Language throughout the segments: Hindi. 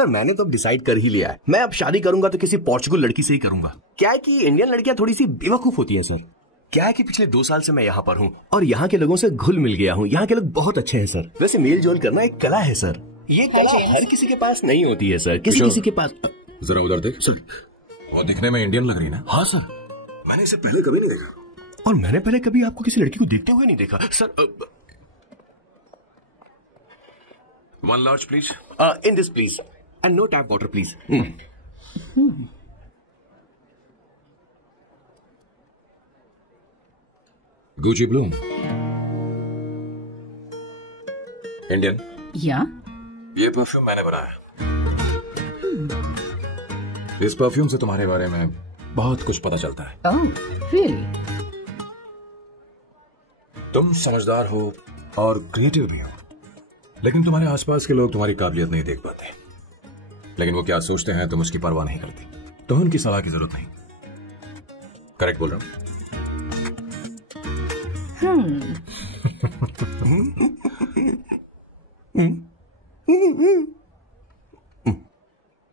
सर मैंने तो अब डिसाइड कर ही लिया है, मैं अब शादी करूंगा तो किसी पोर्चुगल लड़की से ही करूंगा। क्या है कि इंडियन लड़कियां थोड़ी सी बेवकूफ होती है सर। क्या है कि पिछले 2 साल से मैं यहाँ पर हूँ और यहाँ के लोगों से घुल मिल गया हूँ। यहाँ के लोग बहुत अच्छे हैं सर। वैसे मेल जोल करना एक कला है सर, ये कला हर किसी के पास नहीं होती है सर, किसी के पास। जरा उधर देख सर, वो दिखने में इंडियन लग रही ना। हाँ सर, मैंने इसे पहले कभी नहीं देखा और मैंने पहले कभी आपको किसी लड़की को देखते हुए नहीं देखा sir. 1 large please. In this please and no tap water please. Gucci Bloom. Indian? या ये परफ्यूम मैंने बनाया। इस परफ्यूम से तुम्हारे बारे में बहुत कुछ पता चलता है। ओह, रियली? तुम समझदार हो और क्रिएटिव भी हो, लेकिन तुम्हारे आसपास के लोग तुम्हारी काबिलियत नहीं देख पाते। लेकिन वो क्या सोचते हैं तुम उसकी परवाह नहीं करती। तुम्हें उनकी सलाह की जरूरत नहीं। करेक्ट बोल रहा हूं?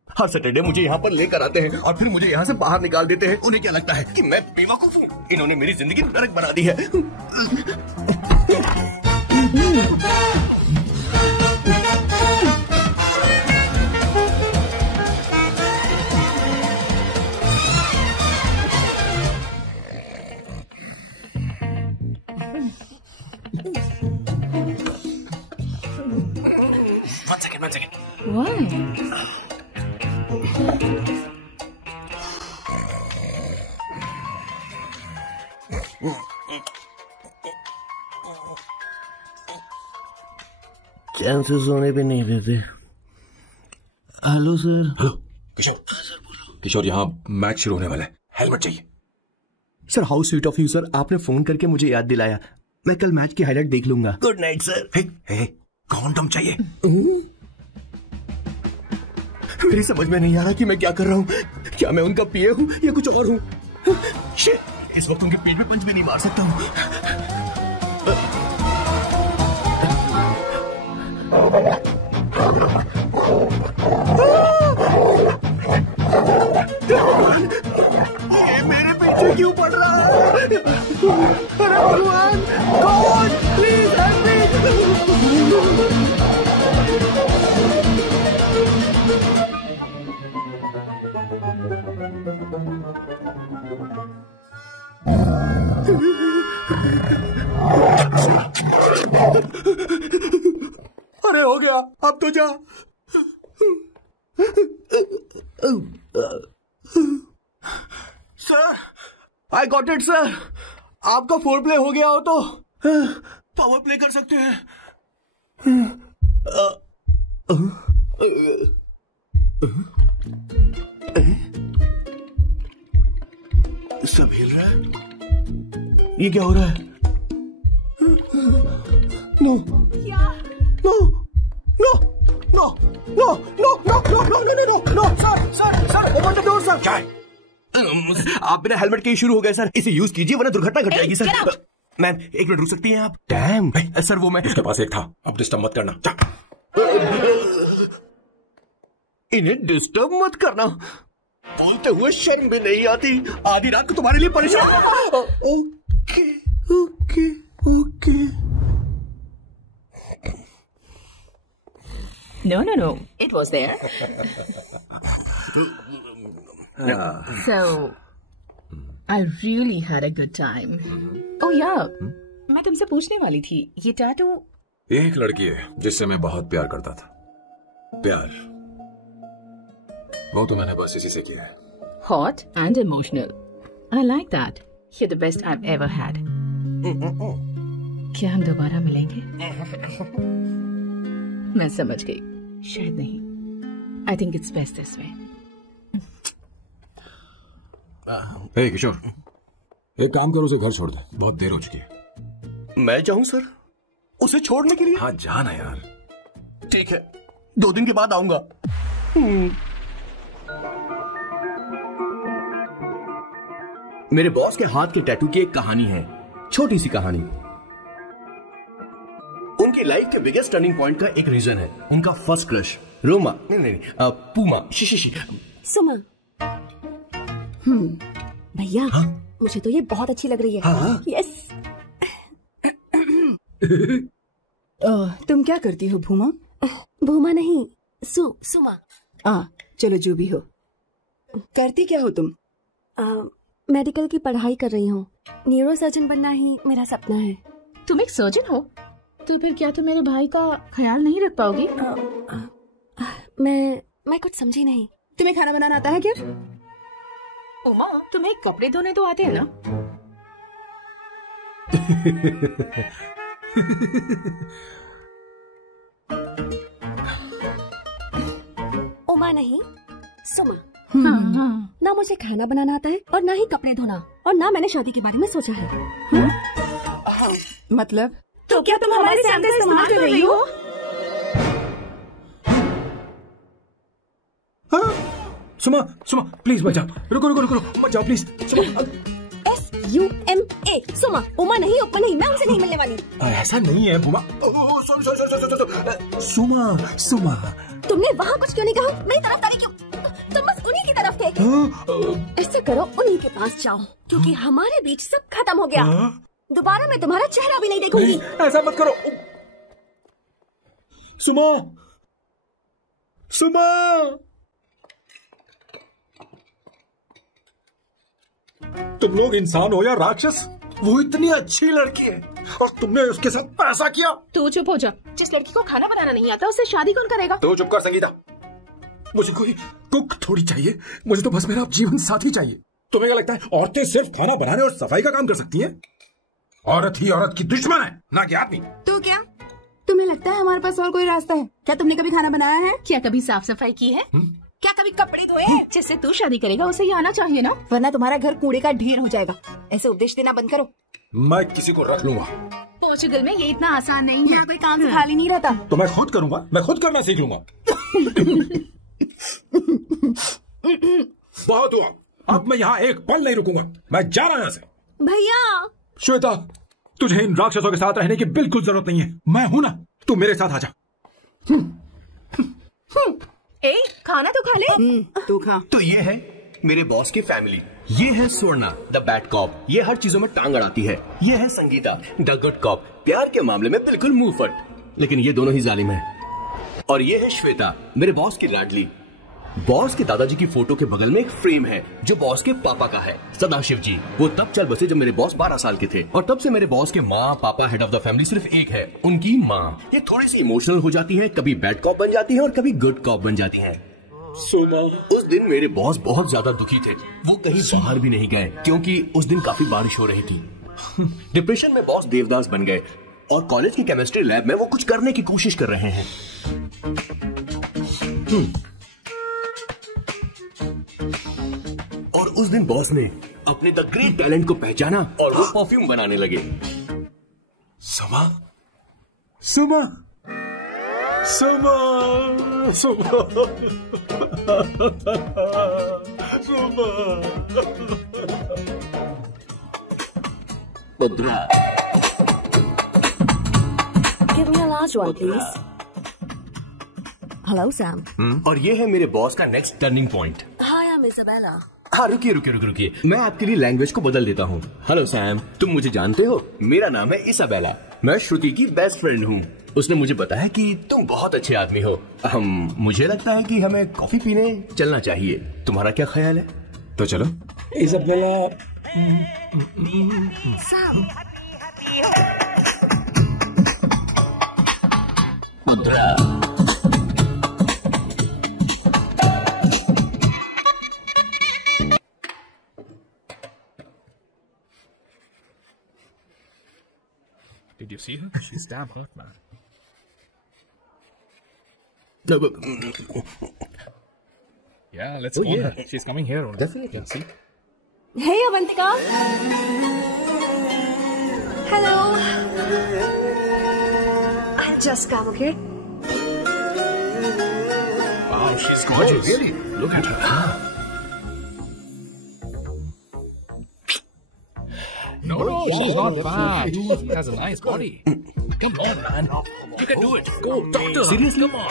हर सैटरडे मुझे यहाँ पर लेकर आते हैं और फिर मुझे यहाँ से बाहर निकाल देते हैं। उन्हें क्या लगता है कि मैं बेवकूफ हूँ? इन्होंने मेरी जिंदगी नरक बना दी है। One second. Why? चांसेस होने पे नहीं देते। Hello sir. हेलो किशोर। हाँ सर बोलो। किशोर यहाँ मैच शुरू होने वाला है, हेलमेट चाहिए। Sir how sweet of you sir, आपने फोन करके मुझे याद दिलाया। मैं कल मैच की हाईलाइट देख लूंगा। Good night sir. Hey condom चाहिए। मेरी समझ में नहीं आ रहा कि मैं क्या कर रहा हूँ। क्या मैं उनका पीए हूँ या कुछ और हूँ? इस वक्त उनके पेट में पंच भी नहीं मार सकता हूँ। ये मेरे पीछे क्यों पड़ रहा है? अरे भगवान, गॉड प्लीज हेल्प मी। अरे हो गया, अब तो जा। Sir I got it sir. आपका फोर प्ले हो गया हो तो पावर प्ले कर सकते हैं। सब हिल रहा है। ये क्या हो रहा है? No no no no no no no no no no no no sir sir sir open the door sir. क्या है? आप बिना हेलमेट के ही शुरू हो गए सर। इसे यूज कीजिए वरना दुर्घटना घट जाएगी सर। मैम 1 मिनट रुक सकती हैं आप? डैम सर, वो मैं उसके पास एक था, अब डिस्टर्ब मत करना। इन्हें डिस्टर्ब मत करना। बोलते हुए शर्म भी नहीं आती। आधी रात को तुम्हारे लिए परेशान। Okay okay okay. No. It was there. So, I really had a good time. Oh yeah, मैं तुमसे पूछने वाली थी, ये टैटू। एक लड़की है जिससे मैं बहुत प्यार करता था। प्यार वो तो मैंने बस इसी से किया है। Hot and emotional. I like that. You're the best I've ever had. क्या हम दोबारा मिलेंगे? मैं समझ गई, शायद नहीं। I think it's best this way. हे किशोर, एक काम करो, उसे घर छोड़ दे, बहुत देर हो चुकी है। मैं जाऊं सर उसे छोड़ने के लिए? हाँ जाना यार। ठीक है, 2 दिन के बाद आऊंगा। मेरे बॉस के हाथ के टैटू की एक कहानी है, छोटी सी कहानी। उनकी लाइफ के बिगेस्ट टर्निंग पॉइंट का एक रीजन है उनका फर्स्ट क्रश। रोमा, नहीं, पूमा, शी। सुमा। भैया, मुझे तो ये बहुत अच्छी लग रही है। हाँ? यस। तुम क्या करती हो भूमा? भूमा नहीं, सुमा। चलो जो भी हो। करती क्या हो तुम? मेडिकल की पढ़ाई कर रही हूँ। न्यूरो सर्जन बनना ही मेरा सपना है। तुम एक सर्जन हो? तो फिर क्या तुम मेरे भाई का ख्याल नहीं रख पाओगी? मैं कुछ समझी नहीं। तुम्हें खाना बनाना आता है क्या? उमा, तुम्हें कपड़े धोने तो आते हैं ना? उमा नहीं, सुमा। ना मुझे खाना बनाना आता है और ना ही कपड़े धोना, और ना मैंने शादी के बारे में सोचा है। मतलब? तो क्या तुम हमारे साथ इस्तेमाल कर रही हो? सुमा प्लीज मत जाओ, रुको मत जाओ प्लीज। सुमा, SUMA, सुमा। उमा नहीं, उपमा नहीं, मैं उनसे नहीं मिलने वाली। ऐसा नहीं है बुमा। सॉरी। सुमा। तुमने वहाँ कुछ क्यों नहीं कहा? मेरी तरफदारी क्यों? तुम बस उन्हीं की तरफ थे। ऐसे करो, उन्हीं के पास जाओ, क्योंकि हमारे बीच सब खत्म हो गया। दोबारा मैं तुम्हारा चेहरा भी नहीं देखूंगी। ऐसा मत करो सुमा। तुम लोग इंसान हो या राक्षस? वो इतनी अच्छी लड़की है और तुमने उसके साथ ऐसा किया। तू चुप हो जा। जिस लड़की को खाना बनाना नहीं आता उससे शादी कौन करेगा? तो चुप कर संगीता। मुझे कोई कुक थोड़ी चाहिए, मुझे तो बस मेरा जीवन साथी चाहिए। तुम्हें क्या लगता है औरतें सिर्फ खाना बनाने और सफाई का काम कर सकती हैं? औरत ही औरत की दुश्मन है, ना कि आदमी। तो क्या तुम्हें लगता है हमारे पास और कोई रास्ता है? क्या तुमने कभी खाना बनाया है? क्या कभी साफ सफाई की है? क्या कभी कपड़े धोए? जिससे तू शादी करेगा उसे ये आना चाहिए ना, वरना तुम्हारा घर कूड़े का ढेर हो जाएगा। ऐसे उपदेश देना बंद करो। मैं किसी को रख लूंगा। पोर्चुगल में ये इतना आसान नहीं है। यहाँ कोई काम से खाली नहीं रहता। तो मैं खुद करूंगा, मैं खुद करना सीख लूंगा। बहुत हुआ, अब मैं यहाँ एक पल नहीं रुकूंगा। मैं जा रहा हूँ यहाँ से। भैया। श्वेता, तुझे इन राक्षसों के साथ रहने की बिल्कुल जरूरत नहीं है। मैं हूं ना, तू मेरे साथ आ जा। खाना तो खा ले। तू खा। तो ये है मेरे बॉस की फैमिली। ये है स्वर्णा द बैड कॉप, ये हर चीजों में टांग अड़ाती है। ये है संगीता द गुड कॉप, प्यार के मामले में बिल्कुल मुंह फट, लेकिन ये दोनों ही जालिम है। और ये है श्वेता, मेरे बॉस की लाडली। बॉस के दादाजी की फोटो के बगल में एक फ्रेम है जो बॉस के पापा का है, सदाशिव जी। वो तब चल बसे जब मेरे बॉस 12 साल के थे, और तब से मेरे बॉस के माँ पापा हेड ऑफ द फैमिली सिर्फ एक है, उनकी माँ। ये थोड़ी सी इमोशनल हो जाती है, कभी बैड कॉप बन जाती है और कभी गुड कॉप बन जाती है। सुमा, उस दिन मेरे बॉस बहुत ज्यादा दुखी थे। वो कहीं बाहर भी नहीं गए क्योंकि उस दिन काफी बारिश हो रही थी। डिप्रेशन में बॉस देवदास बन गए और कॉलेज की केमिस्ट्री लैब में वो कुछ करने की कोशिश कर रहे हैं। और उस दिन बॉस ने अपने द ग्रेट टैलेंट को पहचाना और वो परफ्यूम बनाने लगे। सुमा, सुमा, सुमा, सुमा, सुमा। मुद्रा। Give me a large one, please. Hello, Sam. और ये है मेरे बॉस का next turning point. Hi, I'm Isabella. हाँ, रुकिए। मैं आपके लिए लैंग्वेज को बदल देता हूँ। हेलो सैम, तुम मुझे जानते हो? मेरा नाम है इसाबेला। मैं श्रुति की बेस्ट फ्रेंड हूँ। उसने मुझे बताया कि तुम बहुत अच्छे आदमी हो। मुझे लगता है कि हमें कॉफी पीने चलना चाहिए। तुम्हारा क्या ख्याल है? तो चलो। इसाबेला। Sam. मुद्रा। Did you see her? She's damn hurt, man. Yeah, let's call her. She's coming here only. Definitely. Yeah, see? Hey, Avantika. Hello. I just come, okay? Wow, she's gorgeous. Oh, really? Look at her. No, she's not fat. She has a nice body. Come on, man. You can do it. Go, doctor. Seriously? Come on.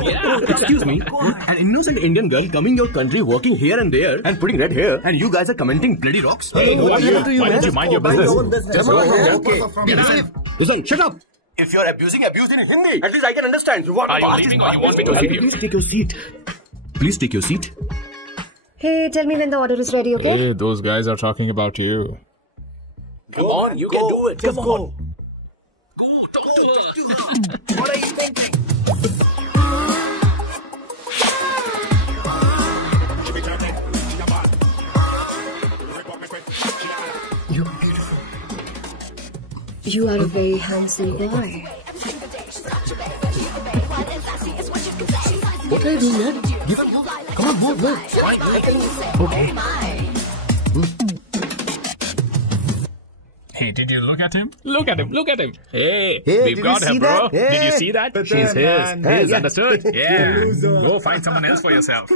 Excuse me, an innocent Indian girl coming your country, working here and there, and putting red hair, and you guys are commenting bloody rocks. Hey, who are you? Why don't you mind your business? Come on, listen, shut up. If you're abusing in Hindi, at least I can understand. Are you leaving or you want me to leave you? Please take your seat. Please take your seat. Hey, tell me when the order is ready, okay? Hey, those guys are talking about you. Come on, you can do it. Come on. Go, talk to her. What are you thinking? You're beautiful. You are a very handsome boy. What are you doing, man? Come on, move. Fine, okay. Hey, did you look at him? Look at him. Hey, Hey, we've did got you her, see bro. that? Hey. Did you see that? But She's then, his. man. Understood? Yeah. Go find someone else for yourself.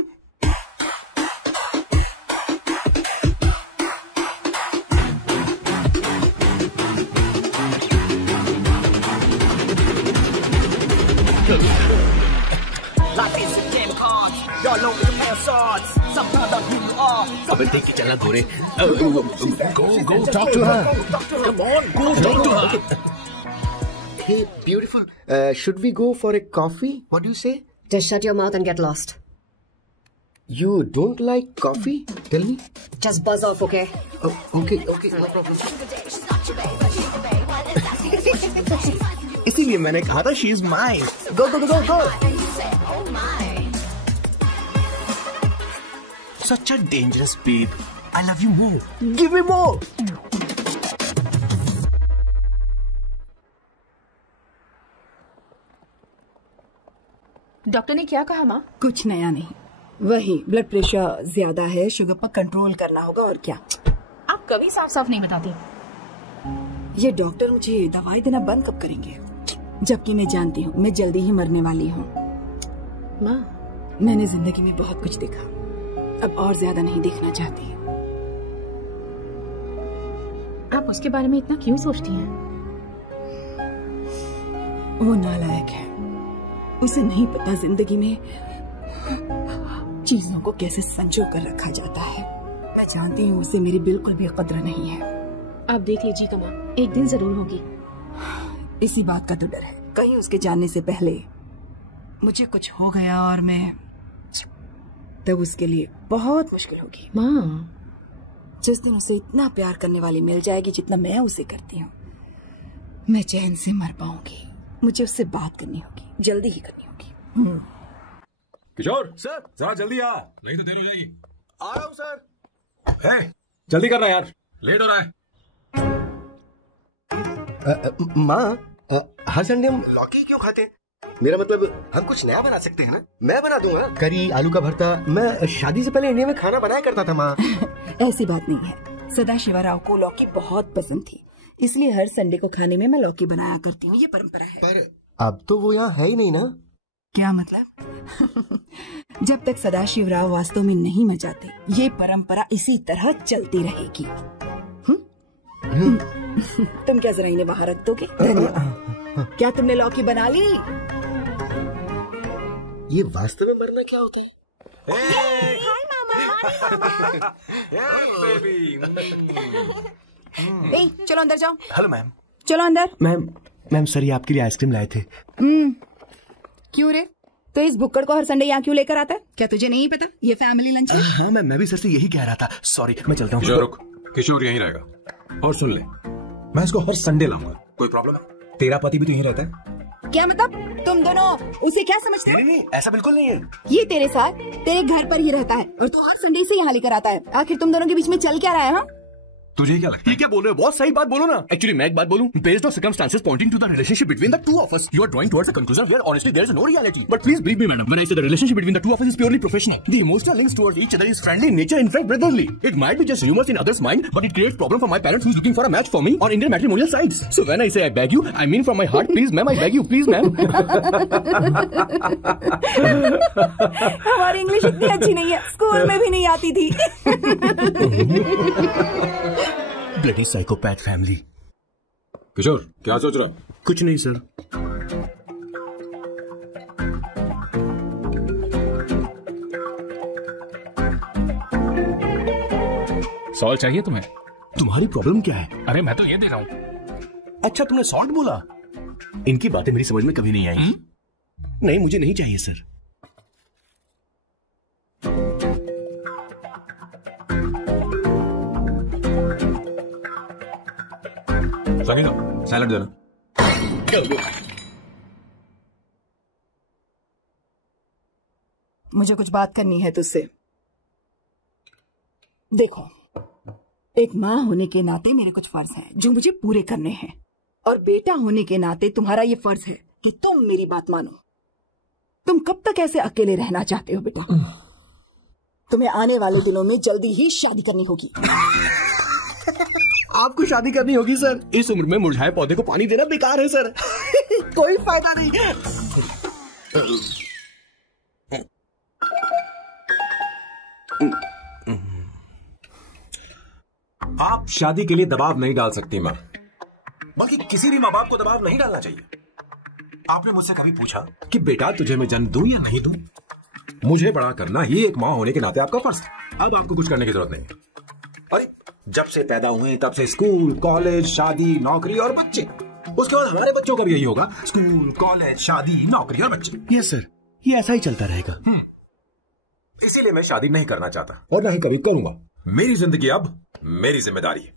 अबे देख के चलना घोड़े. Go talk to her. Come on, go talk to her. Hey, beautiful. Should we go for a coffee? What do you say? Just shut your mouth and get lost. You don't like coffee? Tell me. Just buzz off, okay? Oh, okay, no problem. इसीलिए मैंने कहा था she is mine. Go. Such a dangerous babe. I love you more. Give me more. Doctor ने क्या कहा माँ? कुछ नया नहीं, वही ब्लड प्रेशर ज्यादा है, शुगर पर कंट्रोल करना होगा और क्या. आप कभी साफ साफ नहीं बताती. ये डॉक्टर मुझे दवाई देना बंद कब करेंगे? जबकि मैं जानती हूँ मैं जल्दी ही मरने वाली हूँ. माँ, मैंने जिंदगी में बहुत कुछ देखा, अब और ज्यादा नहीं देखना चाहती. आप उसके बारे में इतना क्यों सोचती हैं? वो नालायक है, उसे नहीं पता जिंदगी में चीजों को कैसे संजो कर रखा जाता है. मैं जानती हूँ उसे मेरी बिल्कुल भी कद्र नहीं है. आप देख लीजिएगा माँ, एक दिन जरूर होगी. इसी बात का तो डर है, कहीं उसके जानने से पहले मुझे कुछ हो गया और मैं तब उसके लिए बहुत मुश्किल होगी. माँ, जिस दिन उसे इतना प्यार करने वाली मिल जाएगी जितना मैं उसे करती हूँ, मैं चैन से मर पाऊंगी. मुझे उससे बात करनी होगी, जल्दी ही करनी होगी. किशोर सर, जरा जल्दी आ, नहीं तो देर हो जाएगी. आ रहा हूँ सर. हे, जल्दी करना यार, लेट हो रहा है. माँ, हर संडे हम लौकी क्यों खाते हैं? मेरा मतलब हम कुछ नया बना सकते हैं ना. मैं बना दूंगा करी, आलू का भरता. मैं शादी से पहले इंडिया में खाना बनाया करता था माँ. ऐसी बात नहीं है, सदाशिवराव को लौकी बहुत पसंद थी, इसलिए हर संडे को खाने में मैं लौकी बनाया करती हूँ. ये परंपरा है. पर अब तो वो यहाँ है ही नहीं ना. क्या मतलब? जब तक सदाशिवराव वास्तव में नहीं मर जाते, ये परंपरा इसी तरह चलती रहेगी. तुम क्या जरा इन्हें बाहर रख दोगे? क्या तुमने लौकी बना ली? ये वास्तव में मरना क्या होता है? चलो अंदर जाओ. Hello ma'am. चलो अंदर. मैम सर, ये आपके लिए आइसक्रीम लाए थे. क्यों रे? तो इस बुक्कड़ को हर संडे यहाँ क्यों लेकर आता है? क्या तुझे नहीं पता ये फैमिली लंच है? हाँ मैम, मैं भी सर से यही कह रहा था. सॉरी, मैं चलता हूँ. किशोर रुक, किशोर यहीं रहेगा. और सुन ले, मैं इसको हर संडे लाऊंगा. कोई प्रॉब्लम है? तेरा पति भी तो यहीं रहता है. क्या मतलब? तुम दोनों उसे क्या समझते हो? नहीं, ऐसा बिल्कुल नहीं है. ये तेरे साथ तेरे घर पर ही रहता है और तू हर संडे से यहाँ लेकर आता है. आखिर तुम दोनों के बीच में चल क्या रहा है? हाँ, तुझे क्या लगता है? ये क्या बोल रहे हो? बहुत सही बात बोलो ना. एक्चुअली मैं एक बात बोलूं, based on circumstances pointing to the relationship between the two of us, you are drawing towards a conclusion here. Honestly there is no reality. But please believe me madam, when I say the relationship between the two of us is purely professional. The emotional links towards each other is friendly in nature, in fact brotherly. It might be just rumors in others' mind, but it creates problem for my parents who's looking for a match for me on Indian matrimonial sites. So when I say I beg you, I mean from my heart. Please ma'am, I beg you, please ma'am. हमारी इंग्लिश इतनी अच्छी नहीं है, स्कूल में भी नहीं आती थी. Bloody psychopath family. किशोर क्या सोच रहा है? कुछ नहीं सर. सॉल्ट चाहिए तुम्हें? तुम्हारी प्रॉब्लम क्या है? अरे मैं तो ये दे रहा हूँ। अच्छा तुमने सॉल्ट बोला? इनकी बातें मेरी समझ में कभी नहीं आई। नहीं मुझे नहीं चाहिए सर। सनी दो सैलड देना। मुझे कुछ बात करनी है तुझसे। देखो, एक माँ होने के नाते मेरे कुछ फर्ज हैं जो मुझे पूरे करने हैं, और बेटा होने के नाते तुम्हारा ये फर्ज है कि तुम मेरी बात मानो। तुम कब तक ऐसे अकेले रहना चाहते हो बेटा? तुम्हें आने वाले दिनों में जल्दी ही शादी करनी होगी। आपको शादी करनी होगी सर? इस उम्र में मुरझाए पौधे को पानी देना बेकार है सर। कोई फायदा नहीं। आप शादी के लिए दबाव नहीं डाल सकती माँ, बल्कि किसी भी माँ बाप को दबाव नहीं डालना चाहिए। आपने मुझसे कभी पूछा कि बेटा तुझे मैं जन्म दूं या नहीं दूं? मुझे बड़ा करना ही एक माँ होने के नाते आपका फर्ज है। अब आपको कुछ करने की जरूरत नहीं है। अरे जब से पैदा हुए तब से स्कूल, कॉलेज, शादी, नौकरी और बच्चे। उसके बाद हमारे बच्चों का भी यही होगा, स्कूल, कॉलेज, शादी, नौकरी और बच्चे। यस सर, ये ऐसा ही चलता रहेगा। इसीलिए मैं शादी नहीं करना चाहता और ना ही कभी करूंगा। मेरी जिंदगी अब मेरी जिम्मेदारी है।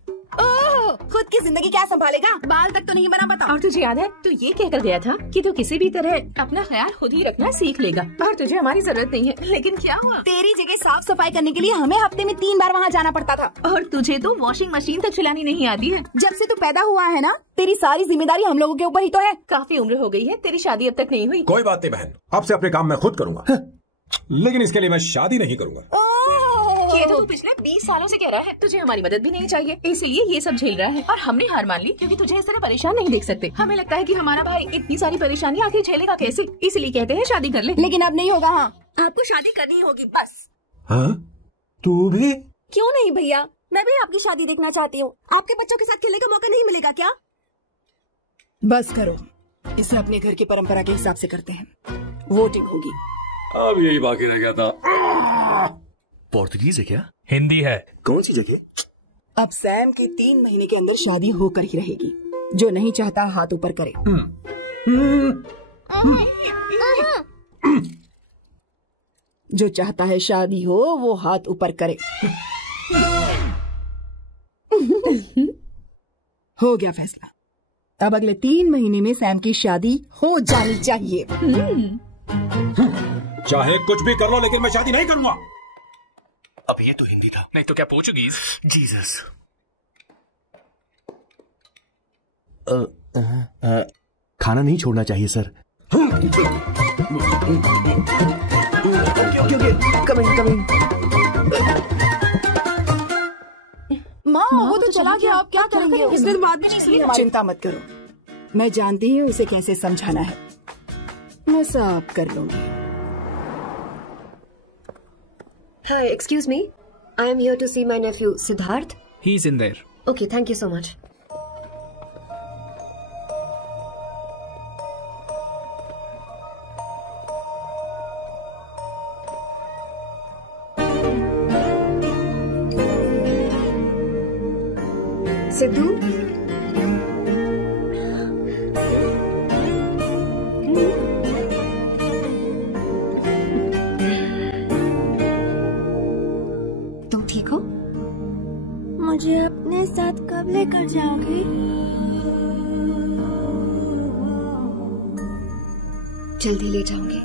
खुद की जिंदगी क्या संभालेगा? बाल तक तो नहीं बना पता। और तुझे याद है तू ये कहकर गया था कि तू किसी भी तरह अपना ख्याल खुद ही रखना सीख लेगा और तुझे हमारी जरूरत नहीं है। लेकिन क्या हुआ? तेरी जगह साफ सफाई करने के लिए हमें हफ्ते में 3 बार वहाँ जाना पड़ता था। और तुझे तो वॉशिंग मशीन तक चलानी नहीं आती है। जब से तू पैदा हुआ है ना, तेरी सारी जिम्मेदारी हम लोगों के ऊपर ही तो है। काफी उम्र हो गई है, तेरी शादी अब तक नहीं हुई। कोई बात नहीं बहन, अब से अपने काम मैं खुद करूंगा, लेकिन इसके लिए मैं शादी नहीं करूंगा। ये तो तू पिछले 20 सालों से कह रहा है। तुझे हमारी मदद भी नहीं चाहिए, इसलिए ये सब झेल रहा है। और हमने हार मान ली क्योंकि तुझे इस तरह परेशान नहीं देख सकते। हमें लगता है कि हमारा भाई इतनी सारी परेशानी आखिर झेलेगा कैसे, इसलिए कहते हैं शादी कर ले। लेकिन अब नहीं होगा। हाँ, आपको शादी करनी होगी बस। हाँ? तू भी? क्यों नहीं भैया, मैं भी आपकी शादी देखना चाहती हूँ। आपके बच्चों के साथ खेलने का मौका नहीं मिलेगा क्या? बस करो, इसे अपने घर की परंपरा के हिसाब से करते हैं। वोटिंग होगी। अब यही बाकी रह गया था। पोर्तुगीज है क्या? हिंदी है। कौन सी जगह? अब सैम की 3 महीने के अंदर शादी होकर ही रहेगी। जो नहीं चाहता हाथ ऊपर करे। जो चाहता है शादी हो वो हाथ ऊपर करे। हो गया फैसला। अब अगले 3 महीने में सैम की शादी हो जानी चाहिए। चाहे कुछ भी कर लो, लेकिन मैं शादी नहीं करूंगा। अब ये तो हिंदी था। नहीं तो क्या पोर्चुगीज? जीसस। खाना नहीं छोड़ना चाहिए सर। कमिंग। माँ वो तो चला गया, आप क्या करेंगे? इसने तो बात भी नहीं सुनी हमारी। चिंता मत करो, मैं जानती हूँ उसे कैसे समझाना है। मैं सब कर लूंगी। Hi, excuse me. I am here to see my nephew Siddharth. He's in there. Okay, thank you so much. Sidhu, तुम ठीक हो? मुझे अपने साथ कब लेकर जाओगे? जल्दी ले जाऊंगी।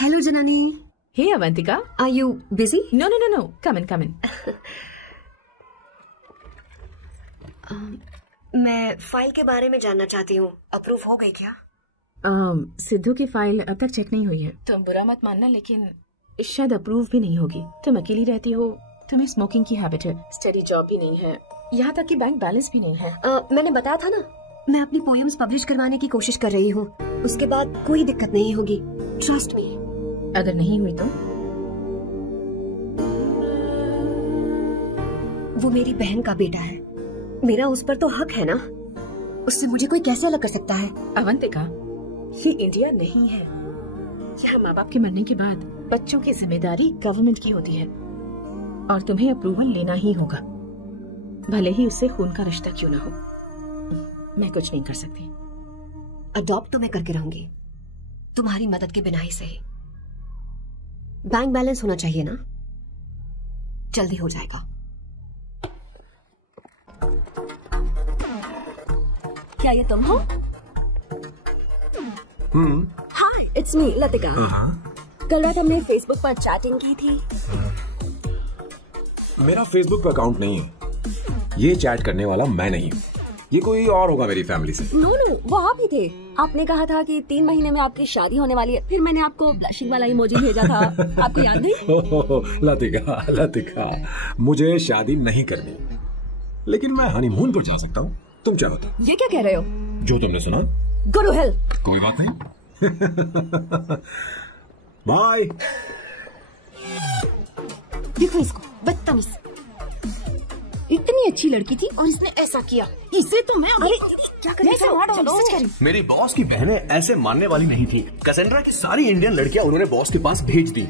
हेलो जनानी। Hey Avantika, Are you busy? no. Come in. मैं फाइल के बारे में जानना चाहती हूँ, अप्रूव हो गई क्या? सिद्धू की फाइल अब तक चेक नहीं हुई है। तुम बुरा मत मानना, लेकिन शायद अप्रूव भी नहीं होगी। तुम अकेली रहती हो, तुम्हें स्मोकिंग की हैबिट है, स्टडी जॉब भी नहीं है, यहाँ तक कि बैंक बैलेंस भी नहीं है। मैंने बताया था ना, मैं अपनी पोएम्स पब्लिश करवाने की कोशिश कर रही हूँ। उसके बाद कोई दिक्कत नहीं होगी, ट्रस्ट मी। अगर नहीं हुई तो? वो मेरी बहन का बेटा है, मेरा उस पर तो हक है ना। उससे मुझे कोई कैसे अलग कर सकता है? अवंतिका, ये इंडिया नहीं है। यहाँ माँ बाप के मरने के बाद बच्चों की जिम्मेदारी गवर्नमेंट की होती है और तुम्हें अप्रूवल लेना ही होगा, भले ही उससे खून का रिश्ता क्यों ना हो। मैं कुछ नहीं कर सकती। अडॉप्ट तो मैं करके रहूंगी, तुम्हारी मदद के बिना ही सही। बैंक बैलेंस होना चाहिए ना, जल्दी हो जाएगा। क्या ये तुम हो? हाय, इट्स मी लतिका। कल रात हमने फेसबुक पर चैटिंग की थी। मेरा फेसबुक पर अकाउंट नहीं है, ये चैट करने वाला मैं नहीं हूँ, ये कोई और होगा मेरी फैमिली से। नो, वो आप ही थे। आपने कहा था कि 3 महीने में आपकी शादी होने वाली है, फिर मैंने आपको ब्लशिंग वाला इमोजी भेजा था, आपको याद नहीं? लतिका, मुझे शादी नहीं करनी, लेकिन मैं हनीमून पर जा सकता हूँ। तुम चाहो तो। ये क्या कह रहे हो? जो तुमने सुना। Go to hell. कोई बात नहीं। बाय। देखो इसको, बदतमीज। इतनी अच्छी लड़की थी और इसने ऐसा किया। इसे तो मैं क्या करें? मेरी बॉस की बहनें ऐसे मानने वाली नहीं थी। कैसेंड्रा की सारी इंडियन लड़कियां उन्होंने बॉस के पास भेज दी।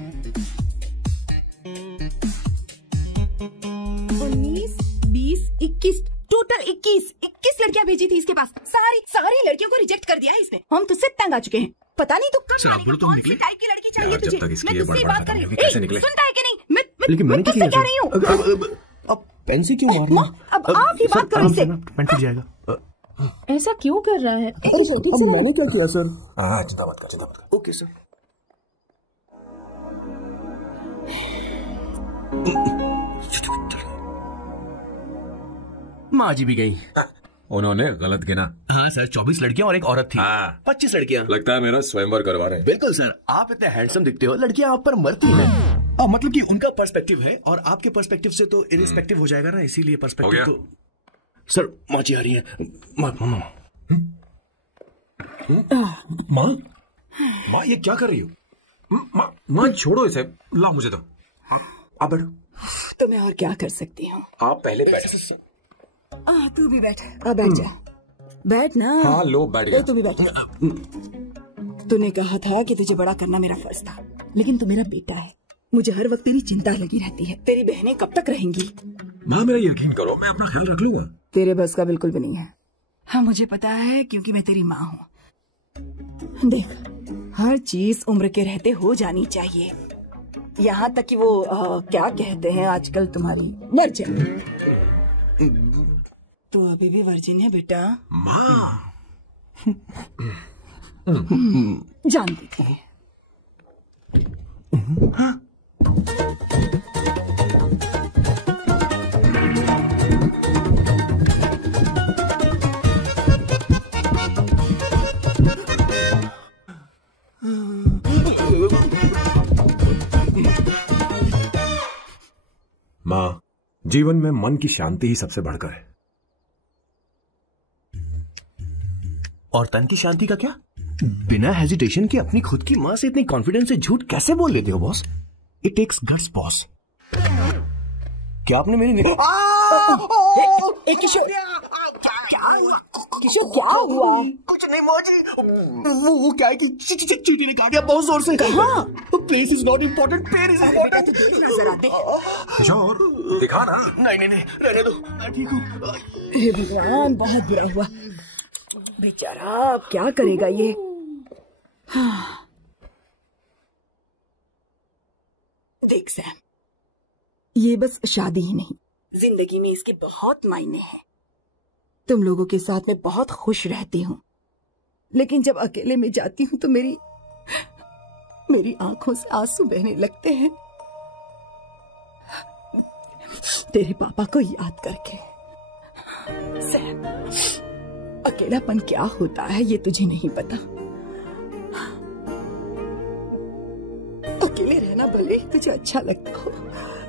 19, 20, 21 टोटल 21 लड़कियां भेजी थी इसके पास। सारी लड़कियों को रिजेक्ट कर दिया है इसने। हम तुझसे तंग आ चुके हैं। पता नहीं तो कब कौन सी टाइप की लड़की चाहिए तुझे। मैं तुझसे बात कर रही हूँ, सुनता है कि नहीं? लेकिन मैंने तुझसे कह रही हूँ। अब पेन से क्यों मार रही है? अब आप ही बात करो इससे। पेन टूट जाएगा। ऐसा क्यों कर रहा है? मैंने क्या किया सर? चिंता मत कर। Okay sir. माँ जी भी गई। उन्होंने गलत गिना। हाँ सर, 24 लड़कियां और एक औरत थी। 25 लड़कियां। लगता है मेरा स्वयंवर करवा रहे हैं। बिल्कुल सर, आप इतने हैंडसम दिखते हो, लड़कियां आप पर मरती हैं। मतलब कि उनका पर्सपेक्टिव है और आपके पर्सपेक्टिव से तो इरिस्पेक्टिव हो जाएगा ना, इसीलिए पर्सपेक्टिव तो। सर माँ जी आ रही है। माँ ये क्या कर रही हो? माँ छोड़ो इसे, ला मुझे दो। आप बैठो। तो मैं और क्या कर सकती हूँ? आप पहले बैठो। तू भी बैठ। अब बैठ जा। बैठ ना। हाँ लो, बैठ गया। तू भी बैठ। तूने कहा था कि तुझे बड़ा करना मेरा फर्ज था, लेकिन तू मेरा बेटा है। मुझे हर वक्त तेरी चिंता लगी रहती है। तेरी बहनें कब तक रहेंगी? माँ मेरा यकीन करो, मैं अपना ख्याल रख लूंगा। तेरे बस का बिल्कुल भी नहीं है। हाँ मुझे पता है, क्योंकि मैं तेरी माँ हूँ। देख, हर चीज उम्र के रहते हो जानी चाहिए, यहाँ तक कि वो क्या कहते हैं आजकल तुम्हारी वर्जिन। तू अभी भी वर्जिन है बेटा? माँ जानती थी। हाँ? माँ, जीवन में मन की शांति ही सबसे बढ़कर है। और तन की शांति का क्या? बिना हेजिटेशन के अपनी खुद की माँ से इतनी कॉन्फिडेंस से झूठ कैसे बोल लेते हो boss? It takes guts boss. क्या आपने मेरी किशोर, क्या हुआ? कुछ नहीं मौजी, वो क्या है कि चीटी ने कहा दिया बहुत जोर से। हाँ, place is not important, pen is important. देखना जरा, देख। किशोर दिखा ना। नहीं रहने दो, मैं ठीक हूँ। हे भगवान, बहुत बुरा हुआ बेचारा। अब क्या करेगा ये? हाँ। देख सैम, ये बस शादी ही नहीं, जिंदगी में इसके बहुत मायने हैं। तुम लोगों के साथ मैं बहुत खुश रहती हूँ, लेकिन जब अकेले में जाती हूँ तो मेरी आंखों से आंसू बहने लगते हैं, तेरे पापा को याद करके। सैम, अकेलापन क्या होता है ये तुझे नहीं पता। अकेले रहना भले ही तुझे अच्छा लगता हो,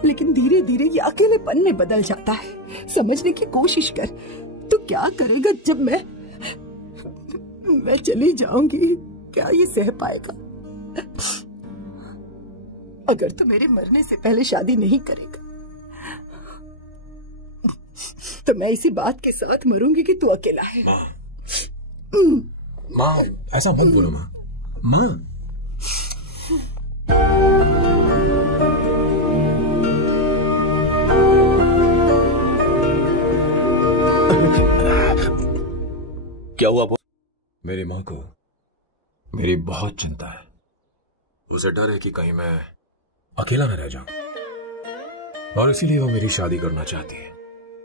लेकिन धीरे धीरे ये अकेलेपन में बदल जाता है। समझने की कोशिश कर। तो क्या करेगा जब मैं चली जाऊंगी? क्या ये सह पाएगा? अगर तू मेरे मरने से पहले शादी नहीं करेगा तो मैं इसी बात के साथ मरूंगी कि तू अकेला है। माँ ऐसा मत बोलो माँ। माँ क्या हुआ? मेरी माँ को मेरी बहुत चिंता है। उसे डर है कि कहीं मैं अकेला न रह जाऊं, और इसीलिए वो मेरी शादी करना चाहती है,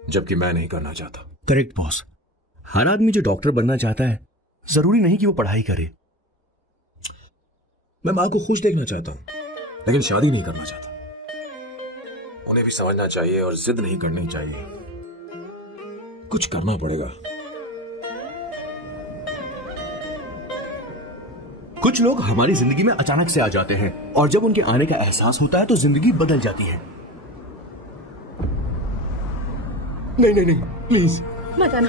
जबकि मैं नहीं करना चाहता। Correct boss. हर आदमी जो डॉक्टर बनना चाहता है जरूरी नहीं कि वो पढ़ाई करे। मैं माँ को खुश देखना चाहता हूं, लेकिन शादी नहीं करना चाहता। उन्हें भी समझना चाहिए और जिद नहीं करनी चाहिए। कुछ करना पड़ेगा। कुछ लोग हमारी जिंदगी में अचानक से आ जाते हैं और जब उनके आने का एहसास होता है तो जिंदगी बदल जाती है। नहीं नहीं नहीं, प्लीज मत आना,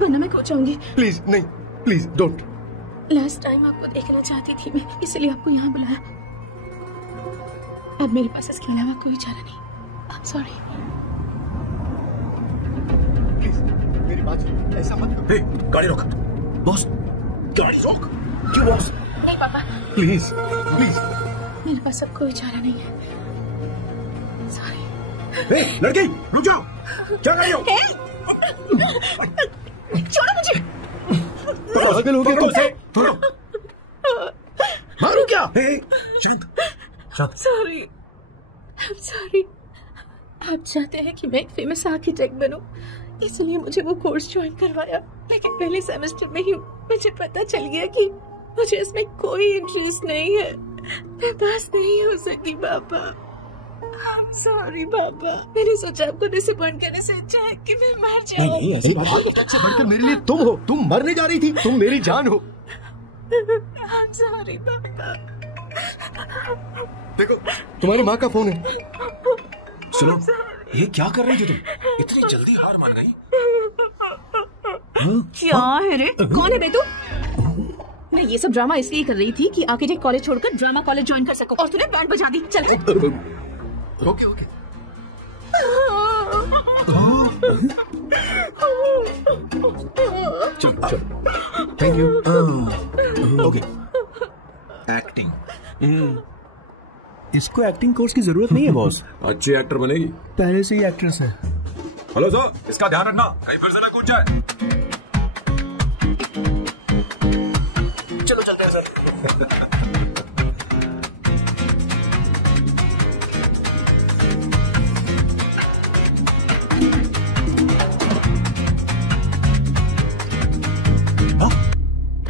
वरना मैं खो जाऊंगी। प्लीज नहीं, प्लीज डोंट। लास्ट टाइम आपको देखना चाहती थी मैं, इसलिए आपको यहाँ बुलाया। अब मेरे पास इसके अलावा कोई चारा नहीं। आई एम सॉरी। प्लीज मेरी बात सुनो, ऐसा मत करो। गाड़ी रोक। बॉस गाड़ी रोक। क्यों बॉस? नहीं पापा, प्लीज प्लीज। मेरे पास अब कोई चारा नहीं है। सॉरी। लड़की रुक जाओ, क्या कर रही हो? छोड़ो मुझे। पागल हो गए तुमसे? मारू क्या? शांत शांत। Sorry, I am sorry. आप चाहते हैं कि मैं एक फेमस आर्किटेक्ट बनूं, इसलिए मुझे वो कोर्स ज्वाइन करवाया, लेकिन पहले सेमेस्टर में ही मुझे पता चल गया कि मुझे इसमें कोई इंटरेस्ट नहीं है। मैं पास नहीं हो सकती पापा। I'm sorry पापा। मैंने सोचा आपको डिसअपॉइंट करने से अच्छा है कि मैं मर जाऊं। नहीं ऐसी बात सबसे बढ़कर मेरे लिए तुम हो। तुम मरने जा रही थी, तुम मेरी जान हो। I'm sorry पापा। देखो तुम्हारी माँ का फोन है। सुनो, ये क्या कर रही थी तुम? इतनी जल्दी हार मान गई? क्या है रे? कौन है बे तू? मैं ये सब ड्रामा इसलिए कर रही थी कि आर्किटेक्ट कॉलेज छोड़कर ड्रामा कॉलेज ज्वाइन कर सको, और तूने बैंड बजा दी। चल ओके ओके। चल थैंक यू। Okay, acting. इसको एक्टिंग कोर्स की जरूरत नहीं है बॉस। अच्छी एक्टर बनेगी। पहले से ही एक्ट्रेस है। हेलो सर, इसका ध्यान रखना कहीं फिर से ना कूद जाए। चलो चलते हैं सर।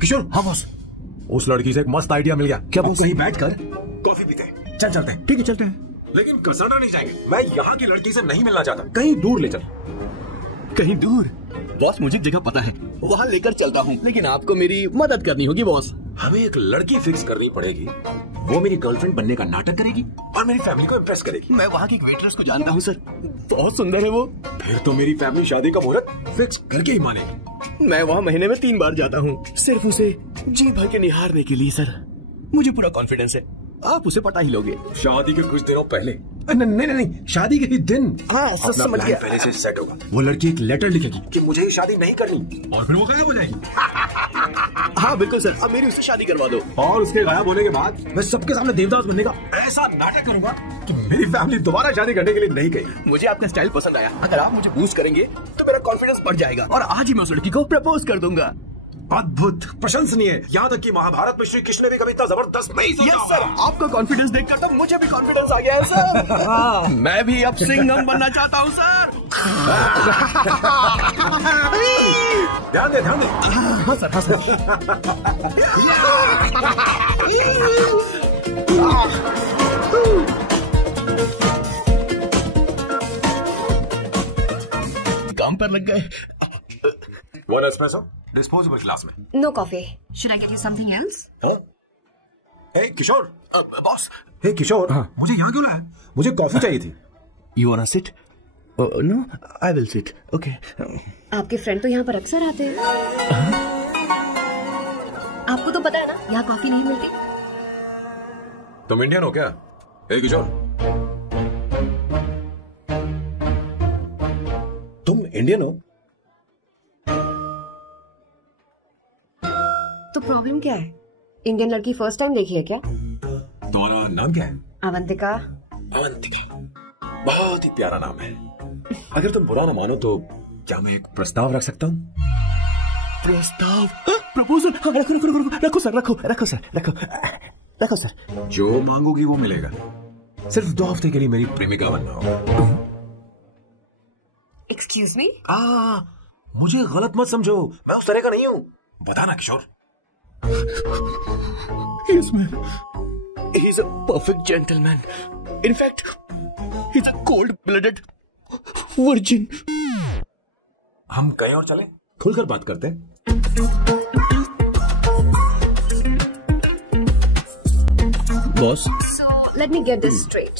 किशोर। हाँ बॉस, उस लड़की से एक मस्त आइडिया मिल गया। क्या वो कहीं बैठकर कॉफी पीते हैं? चल चलते हैं। ठीक है चलते हैं। लेकिन कसरना नहीं जाएंगे। मैं यहाँ की लड़की से नहीं मिलना चाहता, कहीं दूर ले चल। कहीं दूर? बॉस मुझे जगह पता है, वहाँ लेकर चलता हूँ, लेकिन आपको मेरी मदद करनी होगी बॉस। हमें एक लड़की फिक्स करनी पड़ेगी, वो मेरी गर्लफ्रेंड बनने का नाटक करेगी और मेरी फैमिली को इम्प्रेस करेगी। मैं वहाँ की वेट्रेस को जानता हूँ सर, बहुत सुंदर है वो। फिर तो मेरी फैमिली शादी का मुहूर्त फिक्स करके ही मानेगी। मैं वहाँ महीने में 3 बार जाता हूँ, सिर्फ उसे जी भर के निहारने के लिए सर। मुझे पूरा कॉन्फिडेंस है आप उसे पटा ही लोगे। शादी के कुछ दिनों पहले? नहीं नहीं, शादी के ही दिन। हाँ समझ गया। पहले से सेट होगा। वो लड़की एक लेटर लिखेगी कि मुझे ही शादी नहीं करनी, और फिर वो गायब हो जाएगी। हाँ बिल्कुल सर, अब मेरी उससे शादी करवा दो। और उसके गायब होने के बाद मैं सबके सामने देवदास बनने का ऐसा नाटक करूंगा कि मेरी फैमिली दोबारा शादी करने के लिए नहीं कहेगी। मुझे आपका स्टाइल पसंद आया, अगर आप मुझे बूस्ट करेंगे तो मेरा कॉन्फिडेंस बढ़ जाएगा और आज ही मैं उस लड़की को प्रपोज कर दूंगा। अद्भुत, प्रशंसनीय। यहाँ तक कि महाभारत में श्री कृष्ण ने भी कभी इतना जबरदस्त नहीं सोचा होगा। सर, आपका कॉन्फिडेंस देखकर तो मुझे भी कॉन्फिडेंस आ गया है सर। मैं भी अब सिंघम बनना चाहता हूँ सर। ध्यान दे ध्यान दे। हाँ सर, हाँ सर। काम पर लग गए। One espresso, disposable glass में। No coffee. Should I get you something else? हाँ? Hey किशोर। बॉस। Hey किशोर, मुझे यहाँ क्यों लाया? मुझे कॉफी चाहिए थी। You wanna sit? No, I will sit. Okay. आपके फ्रेंड तो यहाँ पर अक्सर आते हैं। आपको तो पता है ना, यहाँ कॉफी नहीं मिलती। तुम इंडियन हो क्या? Hey किशोर, तुम इंडियन हो? प्रॉब्लम क्या है? इंडियन लड़की फर्स्ट टाइम देखी है क्या? तुम्हारा नाम क्या है? अवंतिका। अवंतिका, बहुत ही प्यारा नाम है। अगर तुम बुरा ना मानो तो क्या मैं एक प्रस्ताव रख सकता हूँ? प्रस्ताव? प्रपोजल? रखो रखो रखो रखो सर, रखो रखो सर, रखो रखो सर। जो मांगोगी वो मिलेगा। सिर्फ 2 हफ्ते के लिए मेरी प्रेमिका बनना होगा। Excuse me? मुझे गलत मत समझो, मैं उस तरह का नहीं हूँ। बताना किशोर। Yes, man. He's a perfect gentleman. In fact, he's a cold-blooded virgin. हम कहीं और चलें? खुलकर बात करते हैं। Boss, So let me get this straight.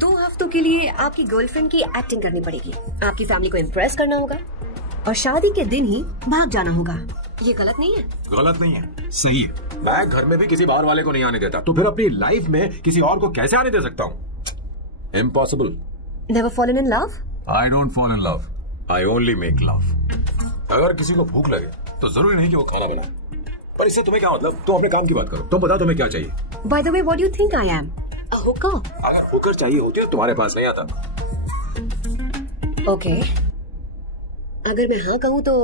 2 हफ्तों के लिए आपकी गर्लफ्रेंड की एक्टिंग करनी पड़ेगी, आपकी फैमिली को इम्प्रेस करना होगा और शादी के दिन ही भाग जाना होगा। ये गलत नहीं है? गलत नहीं है, सही है। मैं घर में भी किसी बाहर वाले को नहीं आने देता, तो फिर अपनी लाइफ में किसी और को कैसे आने दे सकता हूँ? Impossible. Never fallen in love? I don't fall in love. I only make love. अगर किसी को भूख लगे तो जरूरी नहीं कि वो खाना बनाए, पर इससे तुम्हें क्या मतलब? तुम अपने काम की बात करो। तुम बताओ तुम्हें क्या चाहिए? By the way, what do you think I am? A hooker? अगर हूकर चाहिए होती है तो तुम्हारे पास नहीं आता। Okay. अगर मैं हाँ कहूँ तो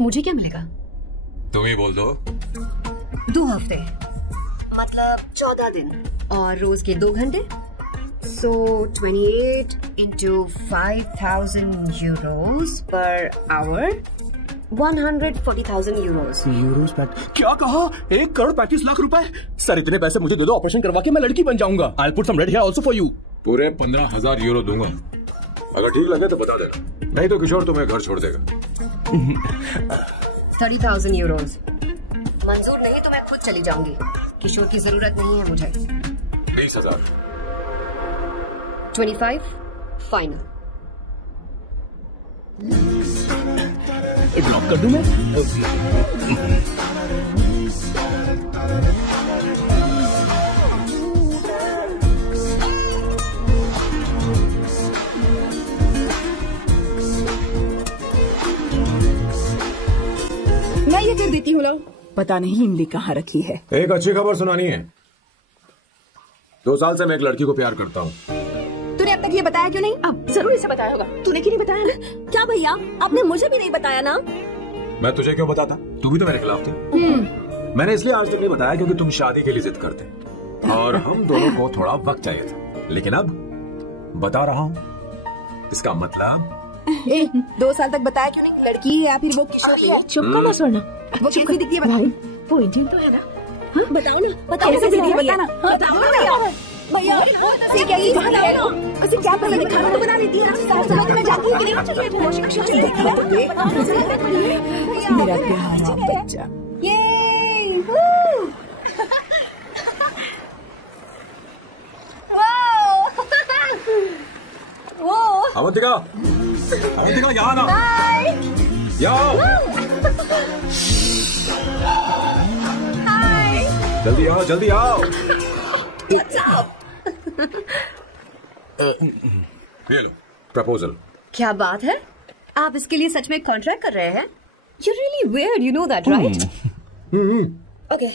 मुझे क्या मिलेगा? तुम ही बोल दो। 2 हफ्ते मतलब 14 दिन और रोज के 2 घंटे। So 28 into 5,000 euros per hour, 140,000 euros. Euros PAT? क्या कहा? 1,35,00,000 रुपए? सर इतने पैसे मुझे दे दो, ऑपरेशन करवा के मैं लड़की बन जाऊंगा। I'll put some red hair also for you. पूरे 15,000 यूरो दूंगा। अगर ठीक लगे तो बता देना, नहीं तो किशोर तुम्हें घर छोड़ देगा। 30,000 euros मंजूर नहीं तो मैं खुद चली जाऊंगी। किशोर की जरूरत नहीं है मुझे। 20,000। 25 फाइनल। ड्रॉप कर दूं मैं? मैं ये कर देती हूँ। लो, पता नहीं इमली कहाँ रखी है। एक अच्छी खबर सुनानी है। 2 साल से मैं एक लड़की को प्यार करता हूँ। तूने अब तक ये बताया क्यों नहीं? अब जरूर इसे बताया होगा। तूने क्यों नहीं बताया ना? क्या भैया, आपने मुझे भी नहीं बताया ना? मैं तुझे क्यों बताता? तू भी तो मेरे खिलाफ थी। मैंने इसलिए आज तक नहीं बताया क्योंकि तुम शादी के लिए जिद करते और हम दोनों को थोड़ा वक्त चाहिए था, लेकिन अब बता रहा हूँ। इसका मतलब 2 साल तक बताया क्यों नहीं? लड़की है या फिर वो किशोरी है? चुप कर ना सोना। वो कैसी दिखती है भाई? वो इंडियन तो है ना? हाँ, बताओ ना, बताओ कैसे दिखती है? भैया। बताओ ना भैया। से क्या चीज बताओ ना? ऐसे क्या कर लेती? खाना तो बना लेती है। साफ सफाई तो मैं जानती हूँ कि नहीं? चलिए वॉशिंग मशीन देखिए तो देख मेरा प्यारा बच्चा। ये वो अवंतिका, अवंतिका यहाँ ना। यहाँ जल्दी आओ, जल्दी आओ। ये लो प्रपोजल। क्या बात है, आप इसके लिए सच में कॉन्ट्रैक्ट कर रहे हैं? You're really weird, you know that, right? Okay.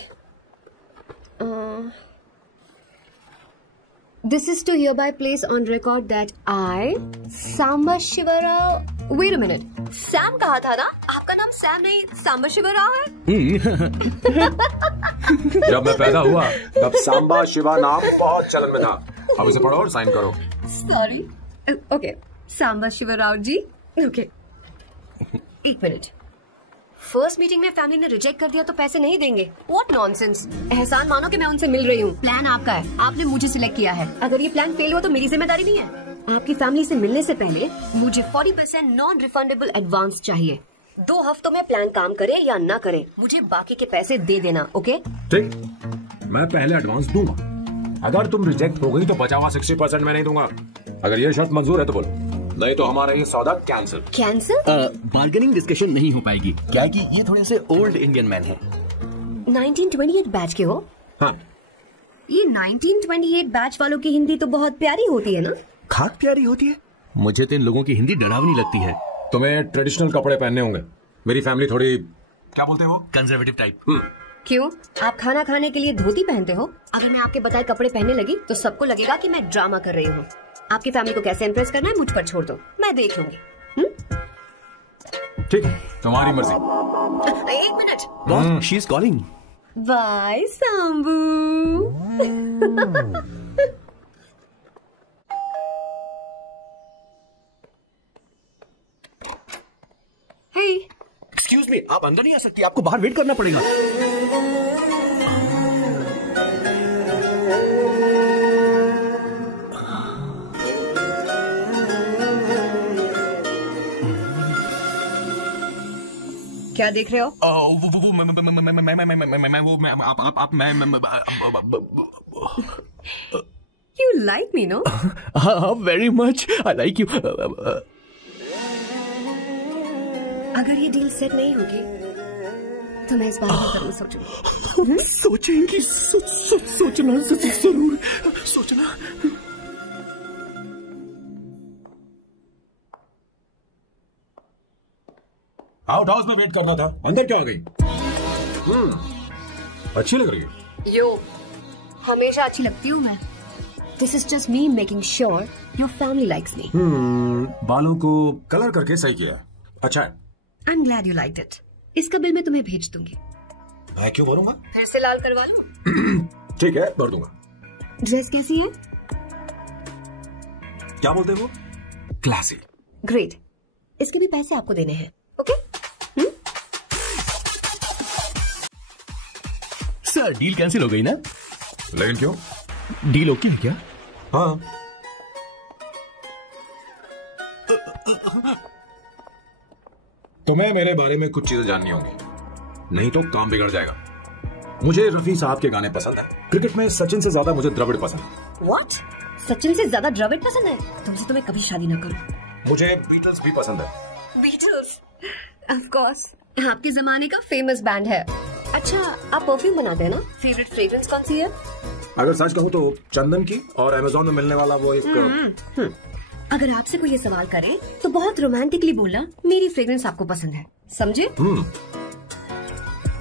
This is to hereby place on record that I, Samba Shiva Rao. Wait a minute. Sam कहा था ना? आपका नाम सैम नहीं सांबा शिवा राव है? जब मैं पैदा हुआ तब सांबा शिवा नाम बहुत चलन में था। अब इसे पढ़ो और साइन करो। Sorry. Okay. Samba Shiva Rao ji. Okay. 1 minute. First meeting में फैमिली ने रिजेक्ट कर दिया तो पैसे नहीं देंगे? What nonsense. एहसान मानो कि मैं उनसे मिल रही हूँ। प्लान आपका है, आपने मुझे सिलेक्ट किया है। अगर ये प्लान फेल हुआ तो मेरी जिम्मेदारी नहीं है। आपकी फैमिली से मिलने से पहले मुझे 40% नॉन रिफंडेबल एडवांस चाहिए। 2 हफ्तों में प्लान काम करे या ना करे, मुझे बाकी के पैसे दे देना। ओके? ठीक, मैं पहले एडवांस दूंगा। अगर तुम रिजेक्ट हो गई तो बचा हुआ 60% मैं नहीं दूंगा। अगर ये शर्त मंजूर है तो बोलो, नहीं तो हमारा ये सौदा कैंसिल। कैंसिल? बार्गेनिंग डिस्कशन नहीं हो पाएगी, क्या है कि ये थोड़े से ओल्ड इंडियन मैन है। 1928 बैच के हो? हाँ। ये 1928 बैच वालों की हिंदी तो बहुत प्यारी होती है ना? खाक प्यारी होती है? मुझे तो इन लोगों की हिंदी डरावनी लगती है। तुम्हें ट्रेडिशनल कपड़े पहनने होंगे। मेरी फैमिली थोड़ी क्या बोलते हो? Conservative type. क्यों? आप खाना खाने के लिए धोती पहनते हो? अगर मैं आपके बताए कपड़े पहनने लगी तो सबको लगेगा कि मैं ड्रामा कर रही हूँ। आपकी फैमिली को कैसे इम्प्रेस करना है मुझ पर छोड़ दो, मैं देख लूंगी। ठीक है, तुम्हारी मर्जी। एक minute. Boss, she is calling. Bye Sambu. Excuse me, आप अंदर नहीं आ सकती, आपको बाहर वेट करना पड़ेगा। क्या देख रहे हो? You like me, no? Very much, I like you. अगर ये डील सेट नहीं होगी तो मैं इस बारे में नहीं सोचूंगी। सोचेंगी, सोचना जरूर सोचना। आउट हाउस में वेट करना था, अंदर क्या आ गई? अच्छी लग रही है। यू हमेशा अच्छी लगती हूँ मैं। This is just me making sure your family likes me. बालों को कलर करके सही किया है, अच्छा है। I am glad you liked it. इसका बिल मैं तुम्हें भेज दूंगी। मैं क्यों भरूंगा? फिर से लाल करवा लो। ठीक है, भर दूंगा। ड्रेस कैसी है? क्या बोलते हो? क्लासी। ग्रेट। इसके भी पैसे आपको देने हैं, ओके? सर, डील कैंसिल हो गई ना? लेकिन क्यों? डील ओके है क्या? हाँ। तुम्हें मेरे बारे में कुछ चीजें जाननी होंगी, नहीं तो काम बिगड़ जाएगा। मुझे रफी साहब के गाने पसंद है। क्रिकेट में सचिन से ज्यादा मुझे द्रविड़ पसंद है। What? सचिन से ज्यादा द्रविड़ पसंद है? तुमसे तो मैं कभी शादी ना करूं। मुझे बीटल्स भी पसंद है। बीटल्स? ऑफ कोर्स, आपके जमाने का फेमस बैंड है। अच्छा, आप परफ्यूम बनाते हैं ना? फेवरेट फ्रेग्रेंस कौन सी है? अगर सच कहूँ तो चंदन की, और अमेज़न में मिलने वाला वो एक अगर आपसे कोई ये सवाल करे तो बहुत रोमांटिकली बोलना मेरी फ्रेग्रेंस आपको पसंद है, समझे?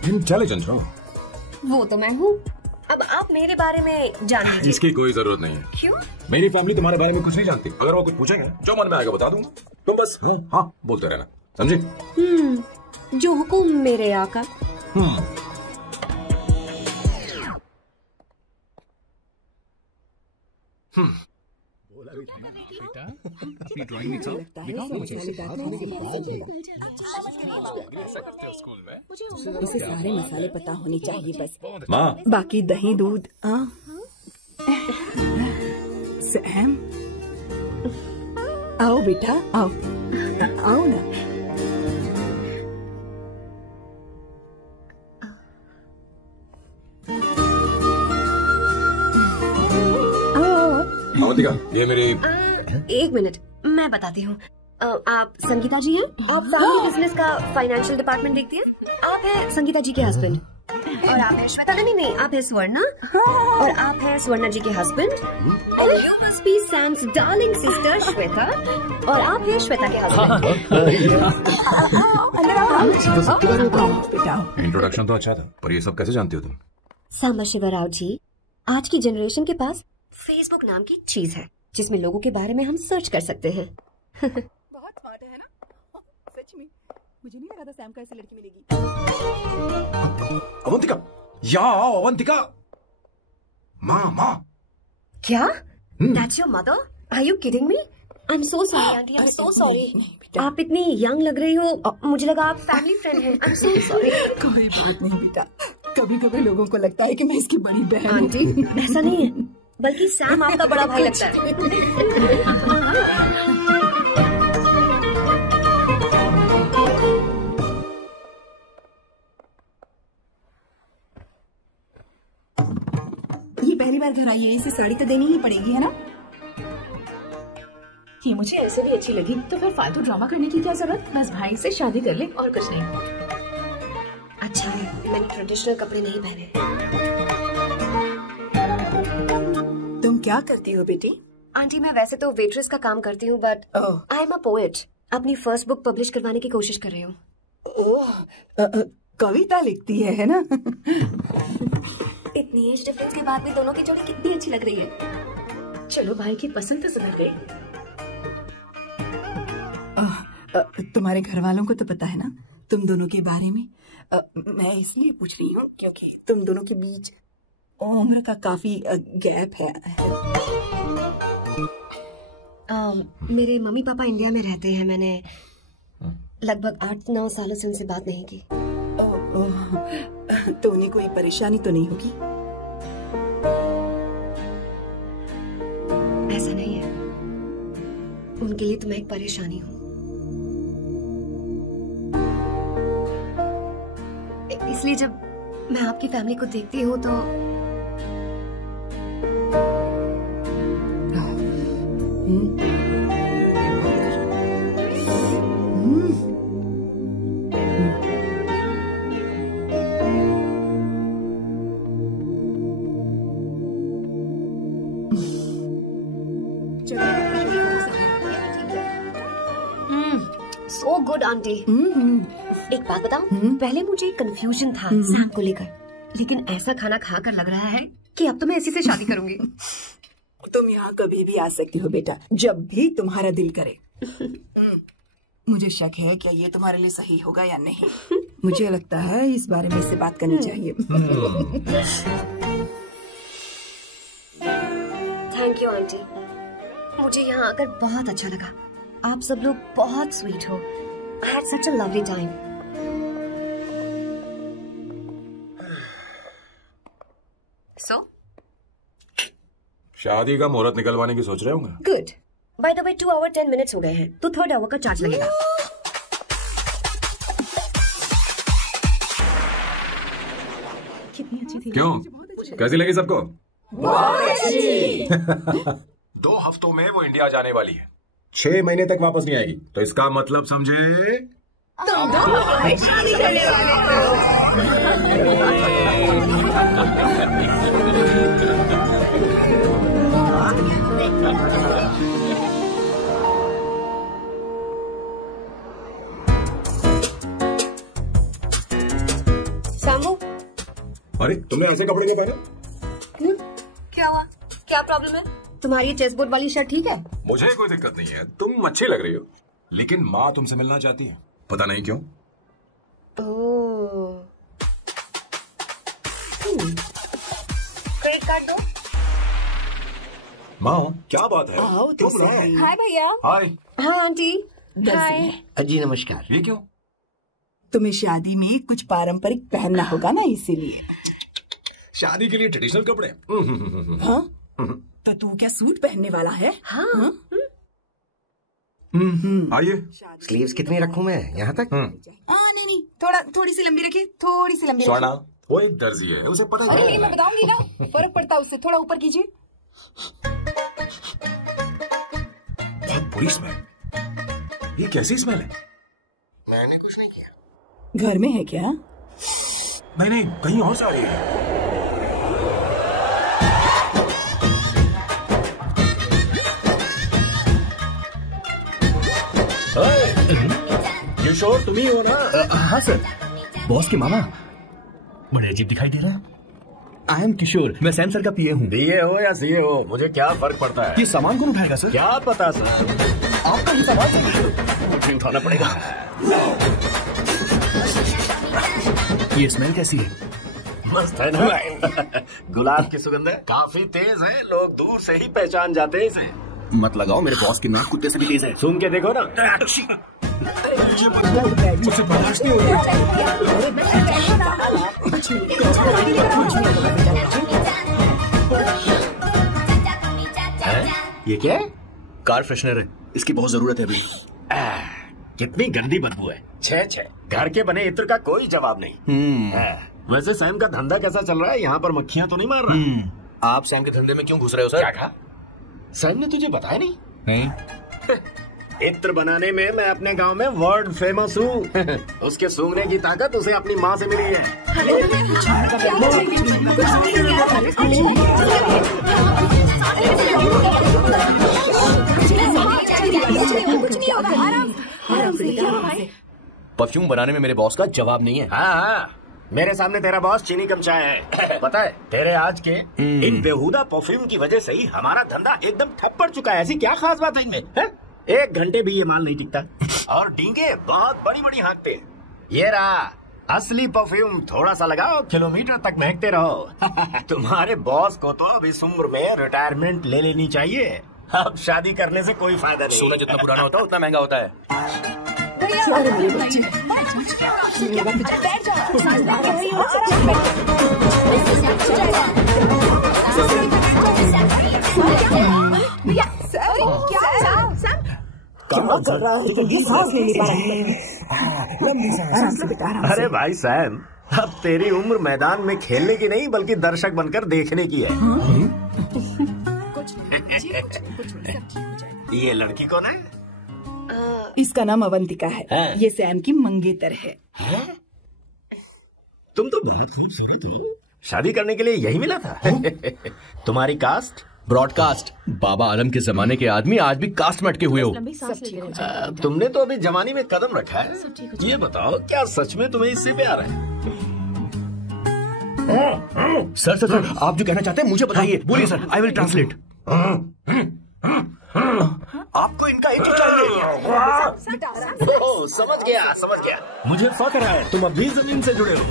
इंटेलिजेंट हो। वो तो मैं हूँ। अब आप मेरे बारे में जान लीजिए। इसकी कोई जरूरत नहीं है। क्यों? मेरी फैमिली तुम्हारे बारे में कुछ नहीं जानती। अगर वो कुछ पूछेंगे जो मन में आएगा बता दूंगा, तुम बस हाँ बोलते रहना, समझे? जो हुकुम मेरे आका। बेटा, अपनी ड्राइंग निकालो, दिखाओ मुझे। स्कूल में इसे सारे मसाले पता होने चाहिए बस। माँ, बाकी दही दूध। सैम, आओ बेटा, आओ आओ ना। अवंतिका, ये मेरी। एक मिनट, मैं बताती हूँ। आप संगीता जी हैं? आप फैमिली बिजनेस का फाइनेंशियल डिपार्टमेंट देखती हैं? आप हैं संगीता जी के हस्बैंड, और आप हैं श्वेता। नहीं, आप हैं स्वर्णा, और आप हैं स्वर्णा जी के हस्बैंड, और you must be Sam's darling sister Shweta, और आप हैं श्वेता के हस्बैंड। इंट्रोडक्शन तो अच्छा था, पर ये सब कैसे जानती हो तुम? सांबा शिवा राव जी, आज की जनरेशन के पास फेसबुक नाम की चीज है जिसमें लोगों के बारे में हम सर्च कर सकते हैं। बहुत स्मार्ट है ना? सच में मुझे नहीं लगा था सैम को ऐसी लड़की मिलेगी। अवंतिका, अवंतिका, माँ। क्या? That's your mother? Are you kidding me? I'm so sorry, auntie. I'm so sorry. आप इतनी यंग लग रही हो, मुझे लगा आप फैमिली फ्रेंड हैं। I'm so sorry. कोई बात नहीं बेटा, कभी कभी लोगों को लगता है कि मैं इसकी बड़ी बहन हूँ। आंटी, ऐसा नहीं है, बल्कि सैम आपका बड़ा भाई लगता है। ये पहली बार घर आई है, इसे साड़ी तो देनी ही पड़ेगी, है ना? ये मुझे ऐसे भी अच्छी लगी, तो फिर फालतू ड्रामा करने की क्या जरूरत? बस भाई से शादी कर ले और कुछ नहीं। अच्छा, मैंने ट्रेडिशनल कपड़े नहीं पहने। तुम क्या करती हो बेटी? आंटी, मैं वैसे तो वेट्रेस का काम करती हूँ, but I am a poet. अपनी फर्स्ट बुक पब्लिश करवाने की कोशिश कर रही हूँ। कविता लिखती है ना? इतनी एज डिफरेंस के बाद भी दोनों की जोड़ी कितनी अच्छी लग रही है। चलो भाई की पसंद तो सुधर गई। तुम्हारे घर वालों को तो पता है ना तुम दोनों के बारे में? मैं इसलिए पूछ रही हूँ क्योंकि तुम दोनों के बीच उम्र का काफी गैप है। मेरे मम्मी पापा इंडिया में रहते हैं। मैंने लगभग 8-9 सालों से उनसे बात नहीं की। तो उन्हें कोई परेशानी तो नहीं होगी? ऐसा नहीं है, उनके लिए तो मैं एक परेशानी हूँ। इसलिए जब मैं आपकी फैमिली को देखती हूँ तो सो गुड आंटी। एक बात बताऊं, पहले मुझे कंफ्यूजन था सैम को लेकर, लेकिन ऐसा खाना खाकर लग रहा है कि अब तो मैं इसी से शादी करूंगी। तुम यहाँ कभी भी आ सकती हो बेटा, जब भी तुम्हारा दिल करे। मुझे शक है क्या ये तुम्हारे लिए सही होगा या नहीं। मुझे लगता है इस बारे में इससे बात करनी चाहिए। थैंक यू आंटी, मुझे यहाँ आकर बहुत अच्छा लगा। आप सब लोग बहुत स्वीट हो। I had such a lovely time. So? शादी का मुहूर्त निकलवाने की सोच रहे होंगे? Good. By the way, 2 hour 10 minutes हो गए हैं, तो 3rd hour का चार्ज लगेगा। कितनी अच्छी थी। क्यों? कैसी लगी सबको? बहुत अच्छी। 2 हफ्तों में वो इंडिया जाने वाली है, 6 महीने तक वापस नहीं आएगी। तो इसका मतलब समझे तुम दोनों शादी करने सामू, अरे तुमने ऐसे कपड़े क्यों पहने? क्या हुआ? क्या प्रॉब्लम है? तुम्हारी चेसबोर्ड वाली शर्ट ठीक है? मुझे कोई दिक्कत नहीं है, तुम अच्छी लग रही हो, लेकिन माँ तुमसे मिलना चाहती है, पता नहीं क्यों। क्रेडिट कार्ड दो। माँ क्या बात है? आओ तो सही। हाय भैया। हाय। Hi aunty. हाय। जी नमस्कार। ये क्यों? तुम्हें शादी में कुछ पारंपरिक पहनना होगा ना, इसीलिए। शादी के लिए ट्रेडिशनल कपड़े? हाँ? तो तू क्या सूट पहनने वाला है? हाँ। आइए। स्लीव्स कितनी रखूं मैं? यहाँ तक? नहीं, थोड़ी सी लंबी रखिए, थोड़ी सी लंबी। स्वर्णा, वो एक दर्जी है, उसे पता है। अरे मैं बताऊंगी ना, फर्क पड़ता है उससे। थोड़ा ऊपर कीजिए। बहुत बुरी स्मेल। ये कैसी स्मेल है? मैंने कुछ नहीं किया। घर में है क्या? नहीं, कहीं और से आ रही है। किशोर तुम ही हो ना? हाँ सर, बॉस के मामा। बड़े अजीब दिखाई दे रहा है। आई एम किशोर, मैं सैम सर का पीए हूँ। पीए हो या सीए हो, मुझे क्या फर्क पड़ता है? ये सामान कौन उठाएगा सर? क्या पता सर, आपका ही सामान मुझे उठाना पड़ेगा। ये स्मेल कैसी है? मस्त है ना? गुलाब की सुगंध है, काफी तेज है, लोग दूर से ही पहचान जाते हैं इसे। मत लगाओ, मेरे बॉस की नाक कुत्ते से भी तेज है। सुन के देखो ना। मुझसे बर्दाश्त नहीं हो रहा। ये क्या है? कार फ्रेशनर है, इसकी बहुत जरूरत है अभी। कितनी गंदी बदबू है। छे घर के बने इत्र का कोई जवाब नहीं। वैसे सैम का धंधा कैसा चल रहा है? यहाँ पर मक्खियाँ तो नहीं मार रहा? आप सैम के धंधे में क्यों घुस रहे हो सर? क्या कहा? सैम ने तुझे बताया नहीं? नहीं। इत्र बनाने में मैं अपने गांव में वर्ल्ड फेमस हूँ। उसके सूंघने की ताकत उसे अपनी माँ से मिली है। परफ्यूम बनाने में मेरे बॉस का जवाब नहीं है। हाँ, मेरे सामने तेरा बॉस चीनी कम चाय है। पता है तेरे आज के इन बेहुदा परफ्यूम की वजह से ही हमारा धंधा एकदम ठप पड़ चुका है। ऐसी क्या खास बात है इनमें? 1 घंटे भी ये माल नहीं टिकता और डींगे बहुत बड़ी बड़ी हाँकते हैं। ये रहा असली परफ्यूम, थोड़ा सा लगाओ, किलोमीटर तक महकते रहो। तुम्हारे बॉस को तो अब इस उम्र में रिटायरमेंट ले लेनी चाहिए। अब शादी करने से कोई फायदा नहीं। सोना जितना पुराना होता है उतना महंगा होता है। अरे भाई सैम, अब तेरी उम्र मैदान में खेलने की नहीं बल्कि दर्शक बनकर देखने की है। ये लड़की कौन है? इसका नाम अवंतिका है। ये सैम की मंगेतर है। तुम तो बहुत खूबसूरत हो। शादी करने के लिए यही मिला था? तुम्हारी कास्ट? ब्रॉडकास्ट। बाबा आलम के जमाने के आदमी आज भी कास्ट में अटके हुए हो। तुमने तो अभी जवानी में कदम रखा है। ये बताओ क्या सच में तुम्हें इससे प्यार है? सर आप जो कहना चाहते हैं मुझे बताइए। बोलिए सर, आई विल ट्रांसलेट। आपको इनका एक ही चाहिए। समझ गया। मुझे फख्र है तुम अभी जमीन से जुड़े हो।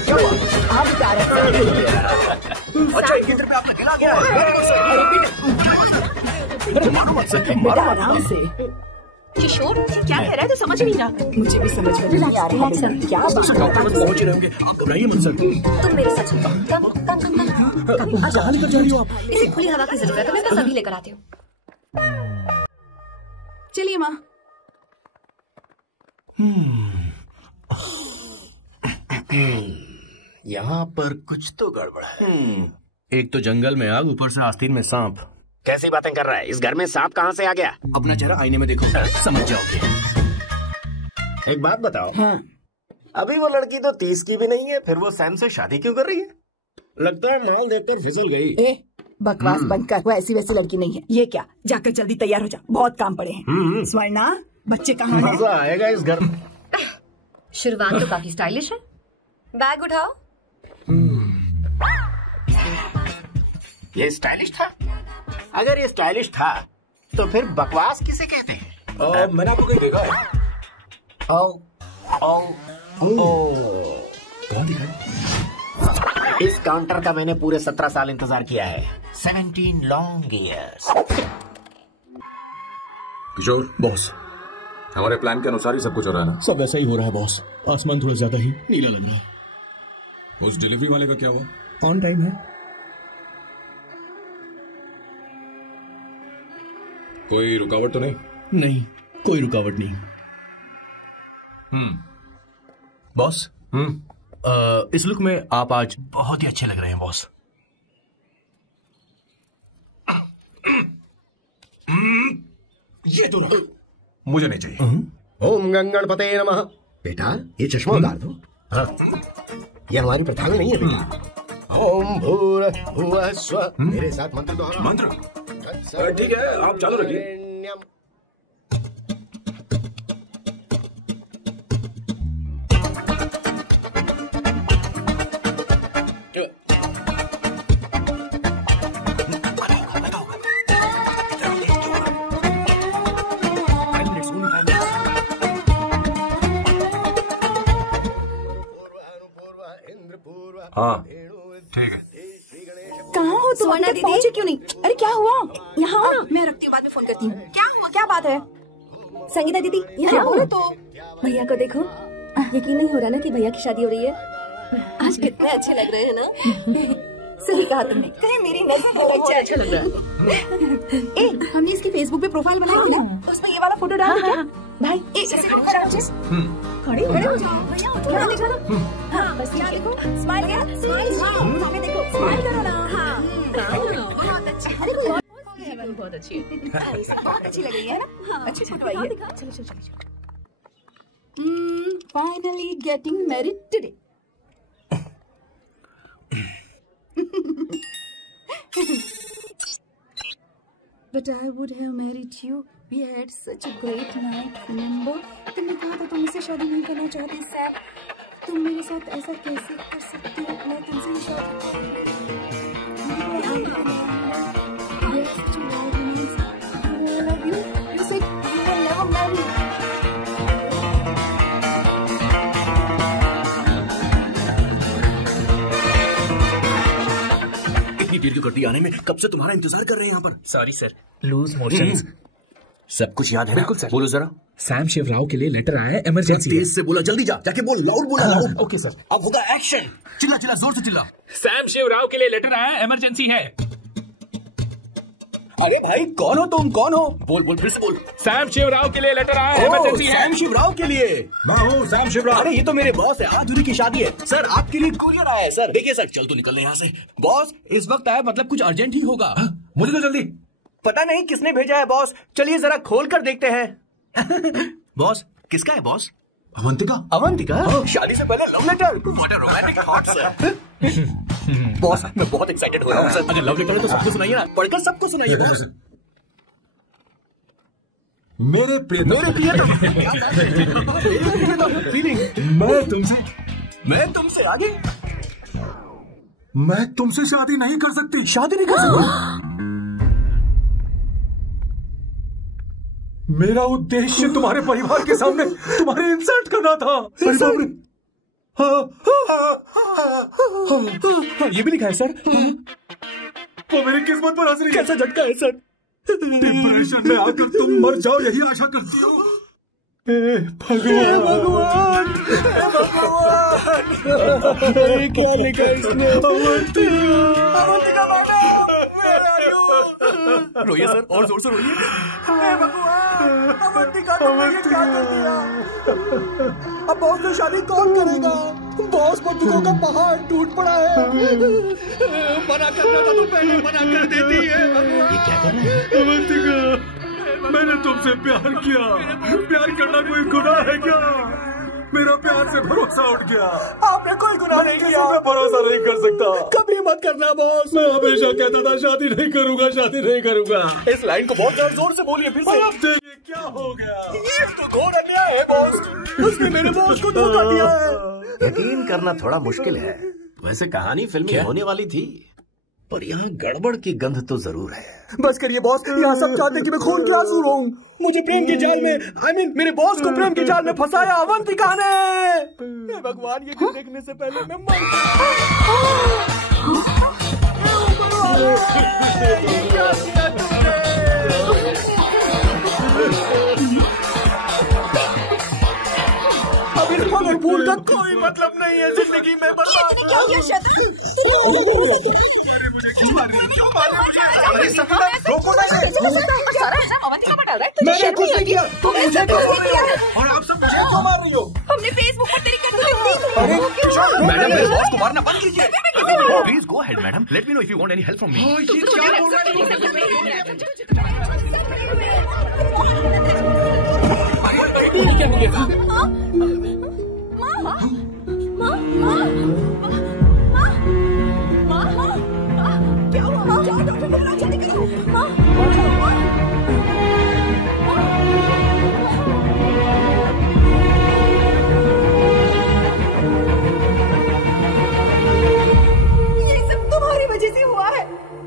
क्या हुआ? आप बता रहे हैं। अच्छा इस पे आपने गिला गया है। मारो मत सर, आराम से। किशोर क्या कह रहा है तो समझ नहीं रहा। मुझे भी समझ में नहीं आ रहा है। क्या पहुंच रहे होंगे, आप घबराइए मत सर। तुम मेरे साथ चलो। कम। कहाँ लेकर जा रही हो आप? इसे खुली हवा की जरूरत है, मैं बस अभी लेकर आती हूँ। चलिए माँ। यहाँ पर कुछ तो गड़बड़ है। एक तो जंगल में आग, ऊपर से आस्तीन में सांप। कैसी बातें कर रहा है? इस घर में सांप कहाँ से आ गया? अपना चेहरा आईने में देखो, समझ जाओगे। एक बात बताओ। अभी वो लड़की तो 30 की भी नहीं है, फिर वो सैम से शादी क्यों कर रही है? लगता है माल देखकर फिसल गई। बकवास बंद कर, वो ऐसी वैसी लड़की नहीं है। ये क्या, जाकर जल्दी तैयार हो जा, बहुत काम पड़े हैं। स्वर्णा, बच्चे कहाँ हैं? मजा आएगा इस घर में। शुरुआत तो काफी स्टाइलिश है। बैग उठाओ। ये स्टाइलिश था? अगर ये स्टाइलिश था तो फिर बकवास किसे कहते हैं? मैंने आपको कहीं देखा है। कौन दिखा? इस काउंटर का मैंने पूरे 17 साल इंतजार किया है। 17 लॉन्ग ईयर्स। किशोर बॉस, हमारे प्लान के अनुसार ही सब कुछ हो रहा है ना? सब वैसा ही हो रहा है बॉस। आसमान थोड़ा ज्यादा ही नीला लग रहा है। उस डिलीवरी वाले का क्या हुआ? ऑन टाइम है। कोई रुकावट तो नहीं? नहीं, कोई रुकावट नहीं। बॉस, इस लुक में आप आज बहुत ही अच्छे लग रहे हैं बॉस। ये तो ना मुझे नहीं चाहिए। ओम गंगणपते नमः। बेटा ये चश्मा उतार दो। हाँ, ये हमारी प्रथा में नहीं है बेटा। ओम भूर्भुवः स्वः। मेरे साथ मंत्र दोहराओ। मंत्र? ठीक है, आप चालू रखिए। हाँ ठीक है। कहाँ हो तुम? स्वर्णा दीदी पहुंचे क्यों नहीं? अरे क्या हुआ? यहाँ आओ ना, मैं रखती हूँ, बाद में फोन करती हूँ। क्या हुआ, क्या बात है? संगीता दीदी यहाँ बोलो तो। भैया को देखो, यकीन नहीं हो रहा ना कि भैया की शादी हो रही है। आज कितने अच्छे लग रहे हैं ना। सही कहा तुमने। कहीं मेरी नजर बहुत अच्छा लग रहा है। हमने इसकी फेसबुक पे प्रोफाइल बनाई है ना, उसमें ये वाला फोटो डाल क्या? भाई खड़े हो जाओ। भैया उठो, दिखा दो। हाँ बस यहाँ देखो, स्माइल करो, स्माइल सामने देखो, स्माइल करो ना। हाँ बहुत अच्छी। अरे बहुत अच्छी, बहुत अच्छी लग रही है ना। अच्छी फोटो आई है। चलो चलो चलो। Finally getting married today. But I would have married you. We had such a great night. Remember? तुमने कहा था तुम मुझसे शादी नहीं करना चाहती सैम. तुम मेरे साथ ऐसा कैसे कर सकती हो? मैं तुमसे ही शादी करूंगी. I love you. You said you will never marry. इतनी देर क्यों कर दी आने में? कब से तुम्हारा इंतजार कर रहे हैं यहाँ पर. Sorry sir, loose motions. सब कुछ याद है? बिल्कुल सर. बोलो जरा. सैम शिवराव के लिए लेटर आया है, इमरजेंसी. तेज से बोला, जल्दी जा, जाके बोल, लाउड बोला, लाउड. Okay sir. अब होगा एक्शन. चिल्ला चिल्ला, जोर से चिल्ला. सैम शिवराव के लिए लेटर आया है, इमरजेंसी है. अरे भाई कौन हो तुम? कौन हो? बोल बोल, फिर से बोल. सैम शिवराव के लिए लेटर आया है, इमरजेंसी है. सैम शिवराव के लिए? मैं हूँ सैम शिवराव. अरे ये तो मेरे बॉस है, आज उन्हीं की शादी है. सर आपके लिए कुरियर आया है सर. देखिए सर, चल तो निकल यहाँ से. बॉस इस वक्त आया, मतलब कुछ अर्जेंट ही होगा. मुझे तो जल्दी. पता नहीं किसने भेजा है बॉस. चलिए जरा खोल कर देखते हैं. बॉस किसका है बॉस? अवंतिका. अवंतिका? शादी से पहले love letter. What a romantic thought sir. Boss मैं बहुत एक्साइटेड हो रहा हूँ सर. अगर लव लेटर है तो सबको सुनाइए ना. पढ़कर सबको सुनाइए बॉस. मेरे प्रियतम. मैं तुमसे आगे. मैं तुमसे शादी नहीं कर सकती. शादी नहीं कर सकती? मेरा उद्देश्य तुम्हारे परिवार के सामने तुम्हारे इंसल्ट करना था. ये भी लिखा है सर. वो मेरी किस्मत पर हंस रही है. कैसा झटका है सर. डिप्रेशन में आकर तुम मर जाओ, यही आशा करती हो. भगवान क्या लिखा इसने? रोइए सर, और जोर से रोइए. अवंतिका तुमने ये क्या कर दिया? अब बॉस से शादी कौन करेगा? बॉस पर दुखों का पहाड़ टूट पड़ा है. मना करना था तो पहले मना कर देती है. ये क्या कर रहा है? अवंतिका, मैंने तुमसे प्यार किया. प्यार करना कोई गुनाह है क्या? मेरा प्यार से भरोसा उठ गया. आपने कोई गुनाह नहीं किया. मैं भरोसा नहीं कर सकता. कभी मत करना बॉस. मैं हमेशा कहता था शादी नहीं करूंगा, शादी नहीं करूंगा. इस लाइन को बहुत जोर से बोलिए फिर से. अब देखिए क्या हो गया. ये तो घोर अन्याय है बॉस. उसने मेरे बॉस को धोखा दिया है. यकीन करना थोड़ा मुश्किल है. वैसे कहानी फिल्मी होने वाली थी, पर यहाँ गड़बड़ की गंध तो जरूर है. बस करिए बॉस. यहाँ सब चाहते कि मैं खून के आंसू रोऊं. मुझे प्रेम के जाल में, मेरे बॉस को प्रेम के जाल में फंसाया अवंतिका ने. भगवान ये देखने से पहले मैं मर अब इस फूल का कोई मतलब नहीं है जिंदगी में. क्या हो गया? रोको ना. अवंतिका पर डाल रहा है. मैंने कुछ नहीं किया. तुम मुझे और आप सब मुझे क्यों मार रही हो? हमने फेसबुक पर तेरी कर. अरे मैडम, मेरे बॉस को मारना बंद कीजिए. Please go ahead madam. Let me know if you want any help from me. ये क्या बोल रही ये सब तुम्हारी वजह से हुआ है.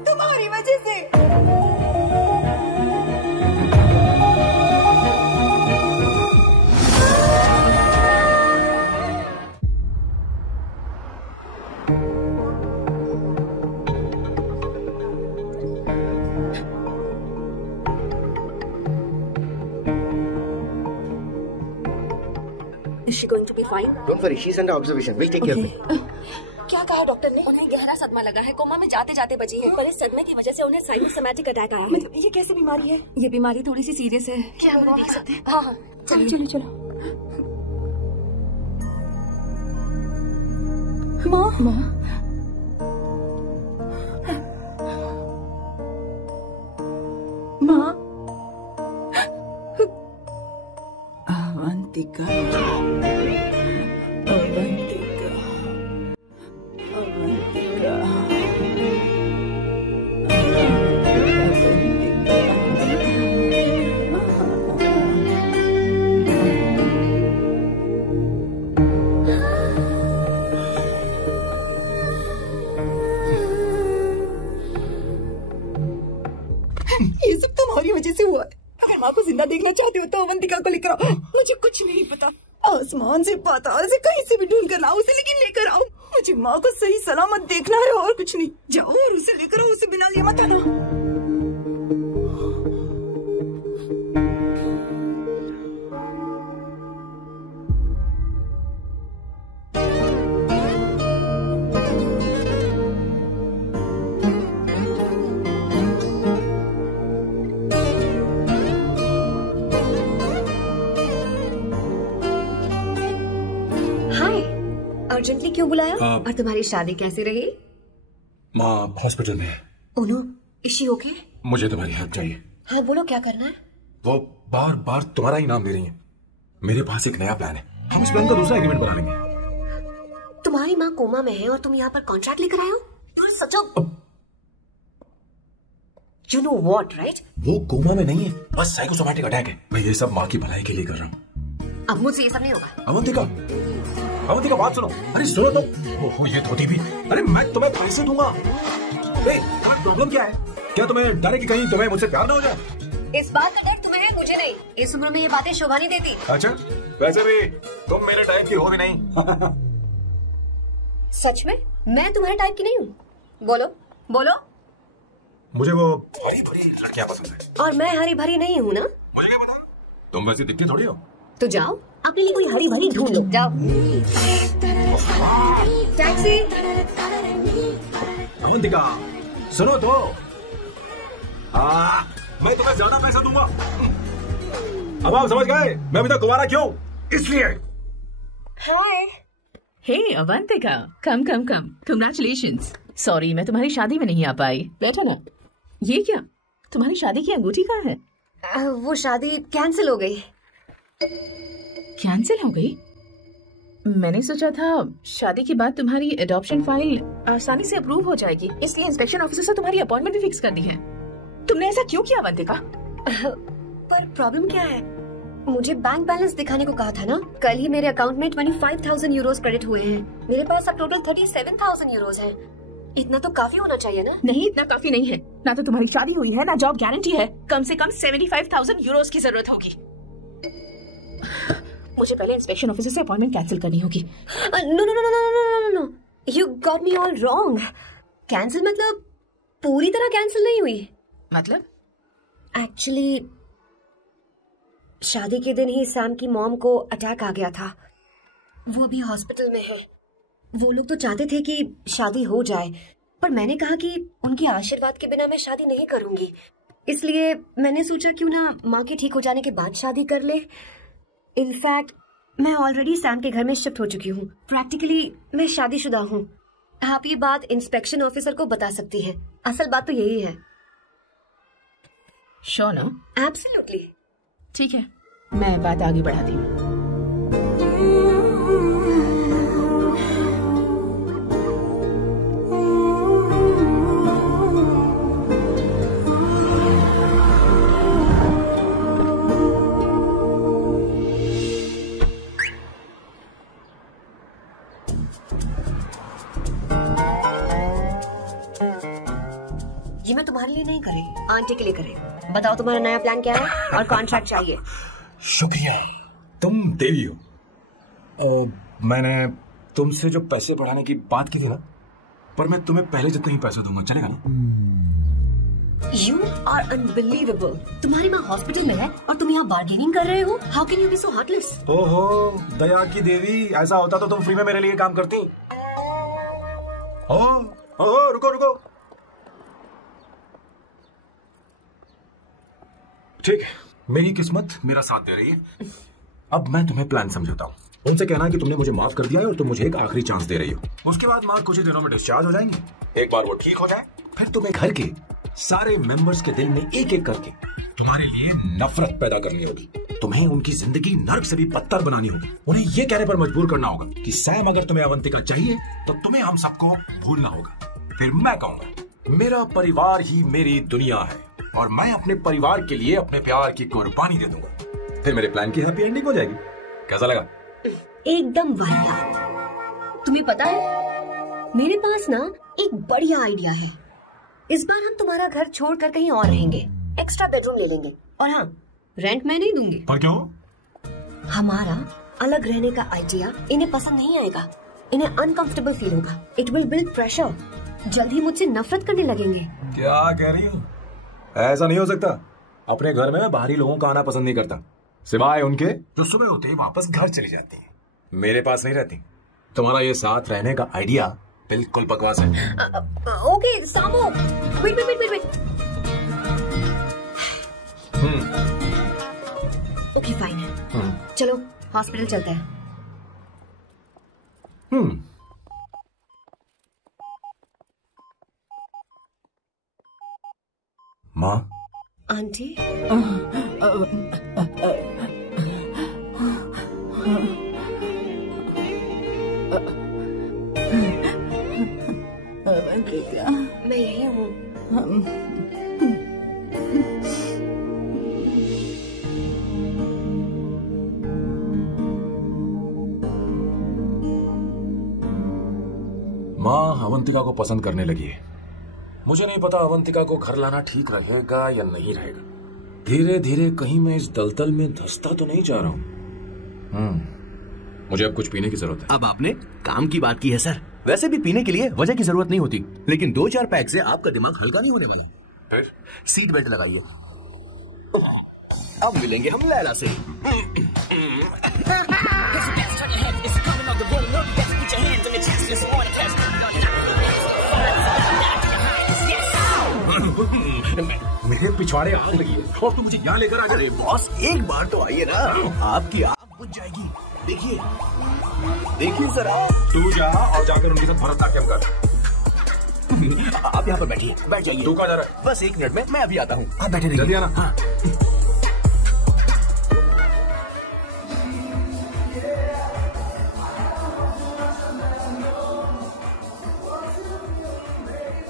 तुम्हारी वजह से. Is she going to be fine? Don't worry, she's under observation. We'll take care of it. क्या कहा डॉक्टर ने? उन्हें गहरा सदमा लगा है, कोमा में जाते जाते बची है, पर इस सदमे की वजह से उन्हें साइकोसोमैटिक अटैक आया है. मतलब ये कैसी बीमारी है? ये बीमारी थोड़ी सी सीरियस है. क्या हम देख सकते हैं? हाँ हाँ, चलो चलो. माँ माँ. अवंतिका. ये सब तुम्हारी वजह से हुआ है। अगर माँ को जिंदा देखना चाहते हो तो अवंतिका को लेकर आओ। मुझे कुछ नहीं पता, आसमान से पाताल से कहीं से भी ढूंढ कर लाओ उसे, लेकिन लेकर आओ। मुझे माँ को सही सलामत देखना है और कुछ नहीं। जाओ और उसे लेकर आओ, उसे बिना लिए मत आना। अर्जेंटली क्यों बुलाया? और तुम्हारी शादी कैसी रही? माँ हॉस्पिटल में है। ओनो, इज शी ओके? मुझे तुम्हारी हेल्प चाहिए। हाँ बोलो, क्या करना है? वो बार बार तुम्हारा ही नाम ले रही है। मेरे पास एक नया प्लान है, हम इस प्लान का दूसरा एग्रीमेंट बना लेंगे। तुम्हारी माँ कोमा में है और तुम यहाँ पर कॉन्ट्रैक्ट लेकर आए हो? Such you know what, right? वो कोमा में नहीं है, बस साइकोसोमैटिक अटैक है। मैं ये सब माँ की भलाई के लिए कर रहा हूँ। अब मुझसे ये सब नहीं होगा। अवंतिका बात सुनो। अरे सुनो तो। ओहो ये धोती भी। अरे मैं तुम्हें पैसे दूंगा। प्रॉब्लम क्या है? क्या तुम्हें डर है कि कहीं तुम्हें मुझसे प्यार ना हो जाए? इस बात का डर तुम्हें है, मुझे नहीं। इस उम्र में ये बातें शोभा नहीं देती। अच्छा, वैसे भी तुम मेरे टाइप की हो भी नहीं। सच में मैं तुम्हारे टाइप की नहीं हूँ? बोलो बोलो। मुझे वो हरी भरी लड़कियां पसंद है। और मैं हरी भरी नहीं हूँ ना? मुझे क्या पता, तुम वैसी दिखती थोड़ी हो। तो जाओ अपने लिए कोई हरी भरी ढूंढ लो, जाओ। टैक्सी। अवंतिका सुनो तो। मैं तुम्हें ज्यादा पैसा दूंगा। अब आप समझ गए मैं अभी तक कुंवारा क्यों? इसलिए। हाय। हे अवंतिका, कम कम कम, कांग्रेचुलेशंस। सॉरी मैं तुम्हारी शादी में नहीं आ पाई। बैठो ना। ये क्या, तुम्हारी शादी की अंगूठी कहाँ है? वो शादी कैंसिल हो गई। कैंसिल हो गई? मैंने सोचा था शादी के बाद तुम्हारी एडॉप्शन फाइल आसानी से अप्रूव हो जाएगी, इसलिए इंस्पेक्शन ऑफिसर से तुम्हारी अपॉइंटमेंट भी फिक्स कर दी है। तुमने ऐसा क्यों किया अवंतिका? पर प्रॉब्लम क्या है? मुझे बैंक बैलेंस दिखाने को कहा था ना। कल ही मेरे अकाउंट में 25,000 यूरोज क्रेडिट हुए हैं। मेरे पास अब टोटल 37,000 यूरोज है। इतना तो काफी होना चाहिए ना? नहीं, इतना काफी नहीं है। ना तो तुम्हारी शादी हुई है, ना जॉब गारंटी है। कम से कम 75,000 यूरोज की जरूरत होगी। मुझे पहले इंस्पेक्शन ऑफिसर से अपॉइंटमेंट कैंसिल करनी होगी। No no no no no no no, you got me all wrong. Cancel मतलब पूरी तरह कैंसिल नहीं हुई। मतलब? एक्चुअली शादी के दिन ही सैम की मॉम को अटैक आ गया था। वो अभी हॉस्पिटल में है। वो लोग तो चाहते थे कि शादी हो जाए, पर मैंने कहा कि उनके आशीर्वाद के बिना मैं शादी नहीं करूंगी। इसलिए मैंने सोचा क्यों ना माँ के ठीक हो जाने के बाद शादी कर ले। इनफैक्ट मैं ऑलरेडी सैम के घर में शिफ्ट हो चुकी हूँ। प्रैक्टिकली मैं शादीशुदा हूँ। आप ये बात इंस्पेक्शन ऑफिसर को बता सकती हैं। असल बात तो यही है। श्योर ना? एब्सोल्युटली। ठीक है, मैं बात आगे बढ़ाती हूँ। ये मैं तुम्हारे लिए नहीं करे, आंटी के लिए करे। बताओ तुम्हारा नया प्लान क्या है और कॉन्ट्रैक्ट चाहिए। शुक्रिया, तुम देवी हो। मैंने तुमसे जो पैसे बढ़ाने की बात की थी ना, पर मैं तुम्हें पहले जितना ही पैसा दूंगा, चलेगा ना? You are unbelievable। तुम्हारी माँ हॉस्पिटल में है और तुम यहाँ बार्गेनिंग कर रहे हो। How can you be so heartless? ओहो दया की देवी, ऐसा होता तो तुम फ्री में मेरे लिए काम करती। ओह रुको रुको। ठीक है, मेरी किस्मत मेरा साथ दे रही है। अब मैं तुम्हें प्लान समझाता हूँ। उनसे कहना कि तुमने मुझे माफ कर दिया है और तुम मुझे एक आखिरी चांस दे रही हो। उसके बाद माँ कुछ ही दिनों में डिस्चार्ज हो जाएंगी। एक बार वो ठीक हो जाए, फिर तुम्हें घर के सारे मेंबर्स के दिल में एक एक करके तुम्हारे लिए नफरत पैदा करनी होगी। तुम्हें उनकी जिंदगी नर्क से भी बदतर बनानी होगी। उन्हें ये कहने पर मजबूर करना होगा कि सैम अगर तुम्हें अवंतिका चाहिए तो तुम्हें हम सबको भूलना होगा। फिर मैं कहूंगा मेरा परिवार ही मेरी दुनिया है और मैं अपने परिवार के लिए अपने प्यार की कुर्बानी दे दूंगा। फिर मेरे प्लान की हैप्पी एंडिंग हो जाएगी। कैसा लगा? एकदम वाहियात। तुम्हें पता है मेरे पास ना एक बढ़िया आइडिया है। इस बार हम तुम्हारा घर छोड़कर कहीं और रहेंगे। एक्स्ट्रा बेडरूम ले लेंगे। और हाँ, रेंट मैं नहीं दूंगी। और क्यों? हमारा अलग रहने का आइडिया इन्हें पसंद नहीं आएगा। इन्हें अनकंफर्टेबल फील होगा। It will build pressure. जल्द ही मुझसे नफरत करने लगेंगे। क्या कह रही हो? ऐसा नहीं हो सकता। अपने घर में बाहरी लोगों का आना पसंद नहीं करता, सिवाय उनके जो सुबह होते ही वापस घर चली जाती हैं। मेरे पास नहीं रहती। तुम्हारा ये साथ रहने का आइडिया बिल्कुल बकवास है। Okay Samo, wait. Okay fine है। चलो हॉस्पिटल चलते हैं। माँ, आंटी, मैं यही हूँ। माँ अवंतिका को पसंद करने लगी है। मुझे नहीं पता अवंतिका को घर लाना ठीक रहेगा या नहीं रहेगा। धीरे धीरे कहीं मैं इस दलदल में धंसता तो नहीं जा रहा हूँ। मुझे अब कुछ पीने की जरूरत है। अब आपने काम की बात की है सर। वैसे भी पीने के लिए वजह की जरूरत नहीं होती, लेकिन 2-4 पैक से आपका दिमाग हल्का नहीं होने वाला। फिर सीट बेल्ट लगाइए। अब मिलेंगे हम लैला से। मेरे पिछवाड़े आग लगी है और तू मुझे यहाँ लेकर आ जा। अरे बॉस, एक बार तो आइए ना, आपकी आग बुझ जाएगी। देखिए जरा। तू जा और जाकर उनके साथ भरतनाट्यम कर। आप यहाँ पर बैठिए। बैठ जाइए। तू कहाँ जा रहा है? बस 1 मिनट में मैं अभी आता हूँ। आप बैठे रहिए। जल्दी आना। हाँ।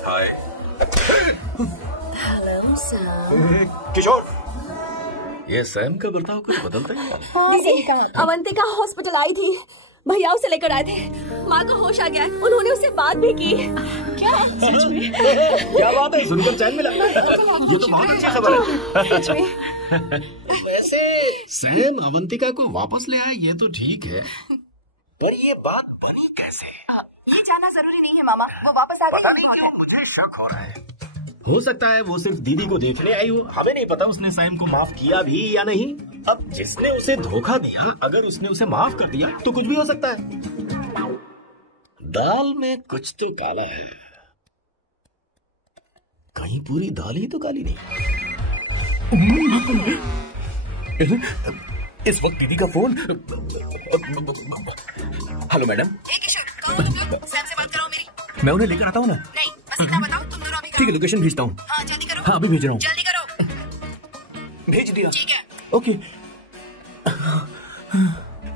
हाय। Hello Sam. किशोर, ये सैम का बर्ताव कुछ बदलता है। अवंतिका हॉस्पिटल आई थी, भैया उसे लेकर आए थे। माँ को होश आ गया है, उन्होंने उससे बात भी की। क्या सच में? क्या बात है, सुनकर चैन मिला। ये तो बहुत अच्छी खबर है। सच में। वैसे सैम अवंतिका को वापस ले आए ये तो ठीक है, पर ये बात बनी कैसे? ये जानना जरूरी नहीं है मामा, वो वापस आ गई। मुझे शक हो रहा है। हो सकता है वो सिर्फ दीदी को देखने आई हो। हमें नहीं पता उसने सैम को माफ किया भी या नहीं। अब जिसने उसे धोखा दिया, अगर उसने उसे माफ कर दिया तो कुछ भी हो सकता है। दाल में कुछ तो काला है। कहीं पूरी दाल ही तो काली नहीं। इस वक्त दीदी का फोन। Hello madam. सैम से बात कराओ मेरी। मैं उन्हें लेकर आता हूँ ना। नहीं, बस इतना बताओ, तुम दोनों अभी ठीक है, लोकेशन भेजता हूँ। हाँ जल्दी करो। हाँ अभी भेज रहा हूँ। जल्दी करो। भेज दिया। ठीक है। ओके।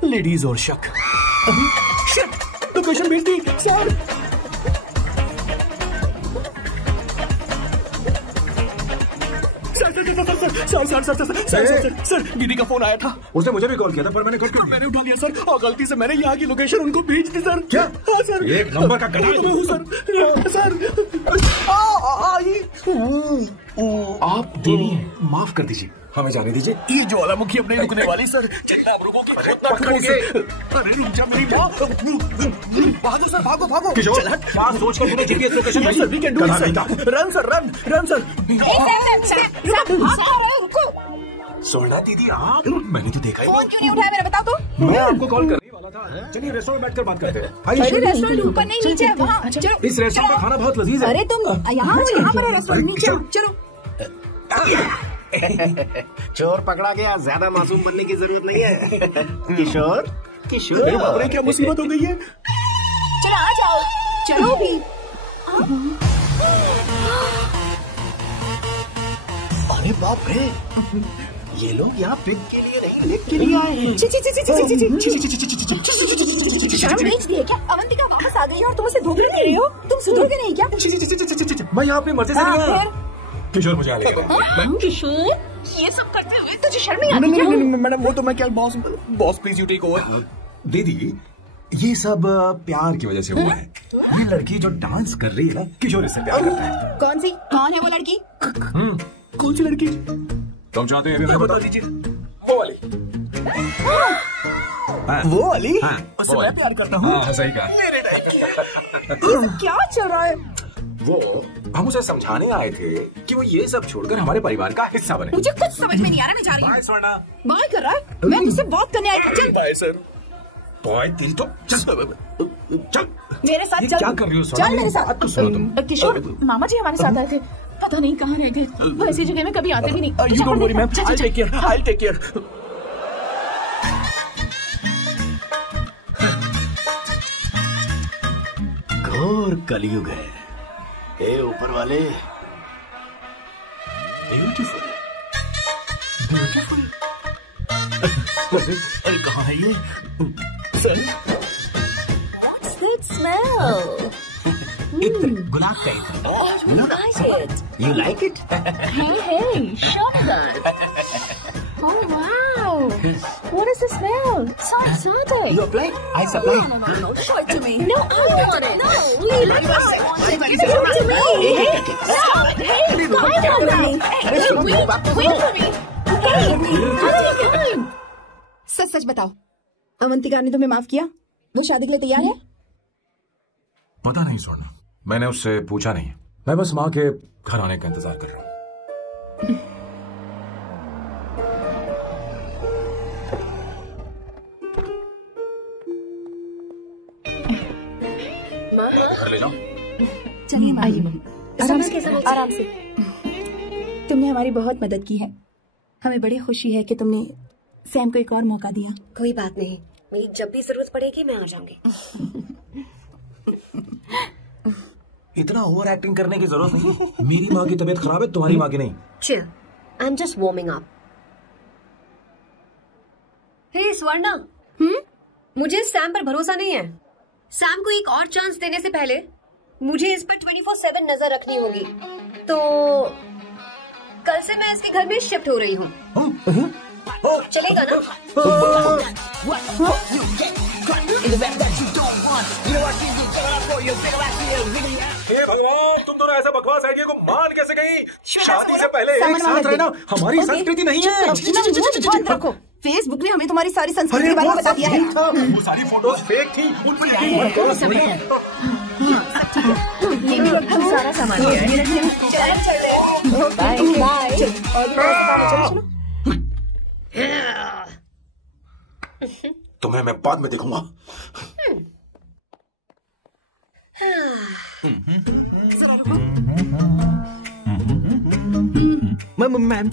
लेडीज और शक। लोकेशन भेज दी सर। सर दीदी का फोन आया था। उसने मुझे भी कॉल किया था, पर मैंने कॉल क्यों? मैंने उठा लिया सर, और गलती से मैंने यहाँ की लोकेशन उनको भेज दी सर। क्या? हाँ सर। एक नंबर का गधा मैं हूँ सर। आप देवी हैं, माफ कर दीजिए, हमें जाने दीजिए। ये ज्वालामुखी अपने रुकने वाली सर। चलना आप रुको। अरे रुक जा मेरी माँ। भागो सर, भागो भागो। किशोर, बात सोच कर तूने जीपीएस लोकेशन भेजी। Sir we can do it sir. Run sir, run sir. Sona दीदी आप, मैंने तो देखा ही फोन क्यों नहीं उठाया मेरा, बताओ तो। मैं आपको कॉल करने वाला था। चलिए रेस्टोरेंट में बैठकर बात करते हैं। अरे रेस्टोरेंट ऊपर नहीं, नीचे है वहाँ। चलो इस रेस्टोरेंट का खाना बहुत लजीज है। अरे तुम यहाँ पर रेस्टोरेंट, नीचे आओ, चलो। चोर पकड़ा गया, ज्यादा मासूम बनने की जरूरत नहीं है। किशोर, किशोर। अरे बाप रे, क्या मुसीबत हो गई है। चलो आ जाओ, चलो भी। अरे बाप रे, ये लोग यहाँ पिक के लिए नहीं, लिख के लिए आए हैं। शर्म नहीं दी है क्या? अवंतिका वापस आ गई है और तुम उसे धोखे दे रही हो। तुम सुधरोगे नहीं क्या? मैं यहाँ अपनी मर्जी से नहीं आया। किशोर मुझे किशोर, ये सब करते हुए तुझे शर्म नहीं आती? नहीं मैडम, वो तो मैं क्या। Boss please you take over. दीदी, ये सब प्यार की वजह से हुआ है। ये लड़की जो डांस कर रही है ना, किशोर इससे प्यार करता है। कौन है वो लड़की? कौन सी लड़की? तुम चाहते हैं नहीं बता दीजिए। वो वाली। वो वाली? उससे मैं प्यार करता हूँ। सही कहा। मेरे टाइप की। क्या चल रहा है? वो हम उसे समझाने आए थे कि वो ये सब छोड़कर हमारे परिवार का हिस्सा बने। मुझे कुछ समझ में नहीं आ रहा, मैं जा रही हूँ। बाय स्वर्णा। बाय कर रहा है? मैं मुझसे बात करने आई थी। चल। Bye sir. बॉय तेरी तो चल मेरे साथ चल। क्या कर रही हो स्वर्णा? चल मेरे साथ। बात तो सुनो तुम। किशोर, मामा जी हमारे साथ आए थे, पता नहीं कहाँ रह गए। वो ऐसी जगह में कभी आते भी नहीं। You don't worry ma'am, I take care, I take care. घोर कलयुग है। हे ऊपर वाले, ब्यूटीफुल ब्यूटीफुल। अरे कहाँ है ये? Sir, What's that smell? इत्र, गुलाब का इत्र। You like it? You like it? Hey, show me that. Oh wow! What is the smell? So exciting. You apply? I supply. No, show it to me. No, I want it. No, leave it. I want it. Give it to me. Hey, wait for me. सच सच बताओ, अवंतिका ने तुम्हें माफ किया? वो शादी के लिए तैयार है? पता नहीं स्वर्णा, मैंने उससे पूछा नहीं। मैं बस माँ के घर आने का इंतजार कर रहा हूँ। घर ले जाओ। चलिए आइए मम्मी, आराम से। तुमने हमारी बहुत मदद की है। हमें बड़ी खुशी है कि तुमने सैम को एक और मौका दिया। कोई बात नहीं, मेरी जब भी जरूरत पड़ेगी मैं आ जाऊंगी। इतना ओवर एक्टिंग करने की जरूरत नहीं। मेरी माँ की तबीयत खराब है, तुम्हारी माँ की नहीं। Chill, I am just warming up. Hey Swarna, मुझे सैम पर भरोसा नहीं है। सैम को एक और चांस देने से पहले मुझे इस पर 24/7 नजर रखनी होगी। तो कल से मैं इसके घर में शिफ्ट हो रही हूँ। चलेगा ना? भगवान, तुम दोनों ऐसा बकवास आइडिया को मान कैसे गई? शादी से पहले एक साथ रहना हमारी संस्कृति नहीं है। बंद रखो। फेसबुक ने हमें तुम्हारी सारी संस्कृति के बारे में बता दिया है। वो सारी फोटोज फेक थी, उन पर यकीन मत करो। सारा सामान तुम्हें मैं बाद में देखूंगा। मैम,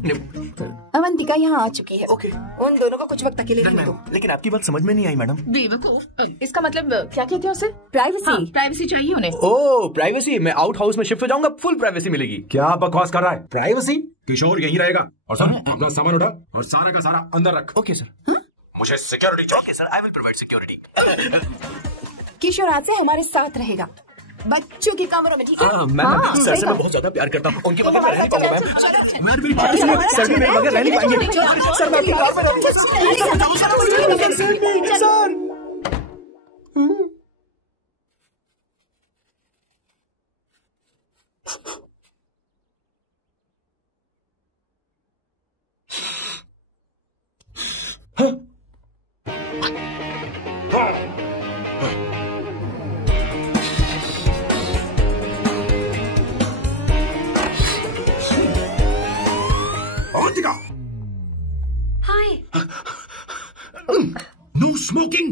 अवंतिका यहाँ आ चुकी है। ओके। उन दोनों को कुछ वक्त अकेले रहने दो। लेकिन आपकी बात समझ में नहीं आई मैडम। बेवकूफ, इसका मतलब क्या कहते हैं उसे? प्राइवेसी। प्राइवेसी चाहिए उन्हें। ओह प्राइवेसी, मैं आउट हाउस में शिफ्ट हो जाऊंगा, फुल प्राइवेसी मिलेगी। क्या बकवास कर रहा है? प्राइवेसी? किशोर यहीं रहेगा। और सर, अपना सामान उठा और सारा का सारा अंदर रख। Okay sir. मुझे सिक्योरिटी चाहिए। Okay sir, I will provide security. Kishore आज से हमारे साथ रहेगा, बच्चों के कमरे में, ठीक है? मैम, सर से मैं बहुत ज्यादा प्यार करता हूँ। उनके बगैर रह नहीं पाऊंगा मैम। सर भी मेरे बगैर रह नहीं पाएंगे। सर मैं आपकी कार में रहूंगा। Sir hi. No smoking.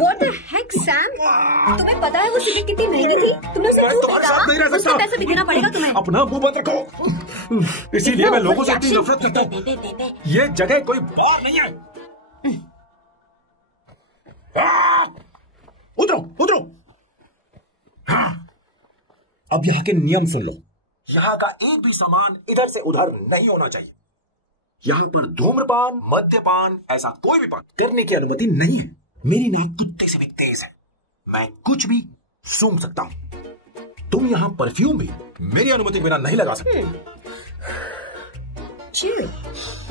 What the heck, Sam? तुम्हें पता है वो सिगरेट कितनी महंगी थी? तुमने उसे क्यों तुम्हारे साथ नहीं रह खरीदा? सकता। उसके पैसे भी देना पड़ेगा तुम्हें। अपना मुंह बंद रखो। इसीलिए मैं लोगों से इतनी नफरत करता हूँ। ये जगह कोई बार नहीं है। उतरो उतरो। अब यहाँ के नियम सुन लो। यहाँ का एक भी सामान इधर से उधर नहीं होना चाहिए। यहाँ पर धूम्रपान, मद्यपान, ऐसा कोई भी पान करने की अनुमति नहीं है। मेरी नाक कुत्ते से भी तेज है, मैं कुछ भी सूंघ सकता हूँ। तुम यहाँ परफ्यूम भी मेरी अनुमति बिना नहीं लगा सकते।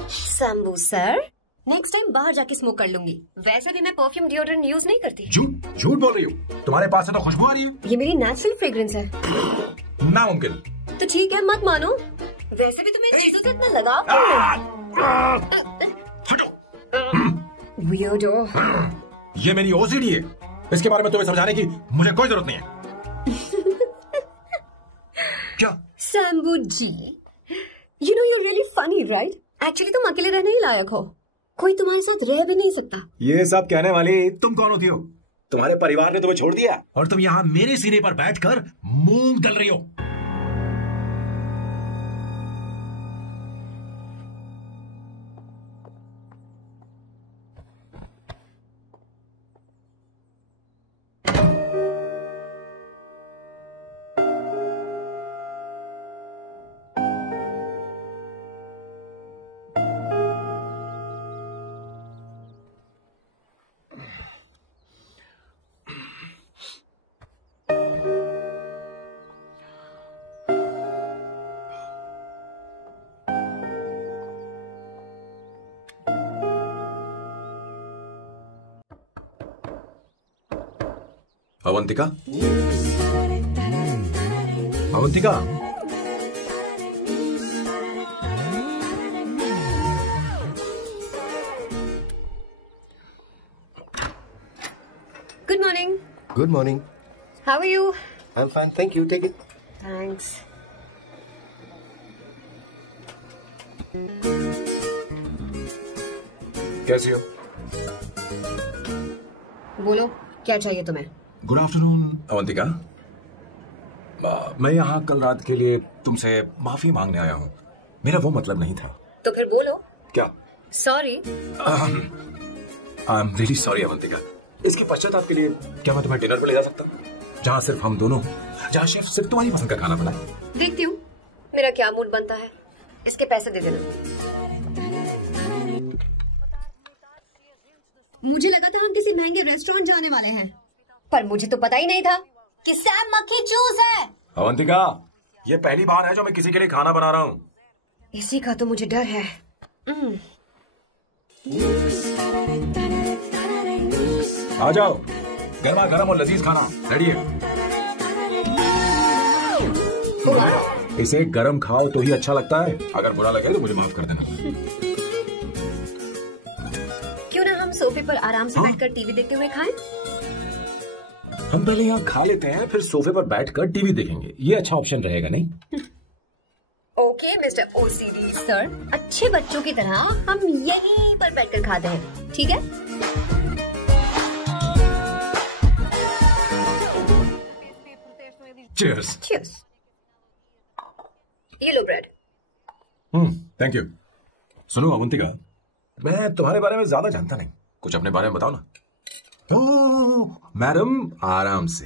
शंभू सर, नेक्स्ट टाइम बाहर जाके स्मोक कर लूंगी। वैसे भी मैं परफ्यूम डिओड्रेंट यूज नहीं करती। झूठ बोल रही हो। तुम्हारे पास से तो खुशबू आ रही है। ये मेरी नेचुरल फ्रेग्रेंस है। नामुमकिन। तो ठीक है, मत मानो वैसे भी तुम्हें चीजों से इतना लगाव क्यों है? Weirdo. ये मेरी ओसीडी है, इसके बारे में तुम्हें समझाने की मुझे कोई जरूरत नहीं है। क्या? सैम्बू जी, you know you're really funny, right? Actually तुम अकेले रहने ही लायक हो, कोई तुम्हारे साथ रह भी नहीं सकता। ये सब कहने वाली तुम कौन होती हो? तुम्हारे परिवार ने तुम्हें छोड़ दिया और तुम यहाँ मेरे सीने पर बैठकर मूंग दल रही हो। Avantika, Avantika, Good morning. Good morning. How are you? I'm fine, thank you. Take it. Thanks. कैसी हो? बोलो, क्या चाहिए तुम्हें? Good afternoon Avantika. मैं यहाँ कल रात के लिए तुमसे माफी मांगने आया हूँ। मेरा वो मतलब नहीं था। तो फिर बोलो। क्या? Sorry. I am really sorry Avantika. इसके पश्चाताप के लिए क्या मैं तुम्हें डिनर पर ले जा सकता हूँ, जहाँ सिर्फ हम दोनों, जहाँ शेफ सिर्फ तुम्हारी पसंद का खाना बनाए? देखती हूँ मेरा क्या मूड बनता है। इसके पैसे दे देना। मुझे लगा था हम किसी महंगे रेस्टोरेंट जाने वाले हैं, पर मुझे तो पता ही नहीं था कि सैम मक्खी चूज है। अवंतिका, ये पहली बार है जो मैं किसी के लिए खाना बना रहा हूँ। इसी का तो मुझे डर है। आ जाओ, गर्मा गर्म और लजीज खाना रेडी है। इसे गरम खाओ तो ही अच्छा लगता है। अगर बुरा लगे तो मुझे माफ कर देना। क्यों ना हम सोफे पर आराम से बैठकर टीवी देखते हुए खाएं? हम पहले यहाँ खा लेते हैं, फिर सोफे पर बैठकर टीवी देखेंगे। ये अच्छा ऑप्शन रहेगा नहीं? ओके मिस्टर ओसीडी सर, अच्छे बच्चों की तरह हम यहीं पर बैठकर खाते हैं, ठीक है? चीयर्स। चीयर्स। ये लो ब्रेड। Thank you. सुनो अवंतिका, मैं तुम्हारे बारे में ज्यादा जानता नहीं, कुछ अपने बारे में बताओ ना। मैडम आराम से।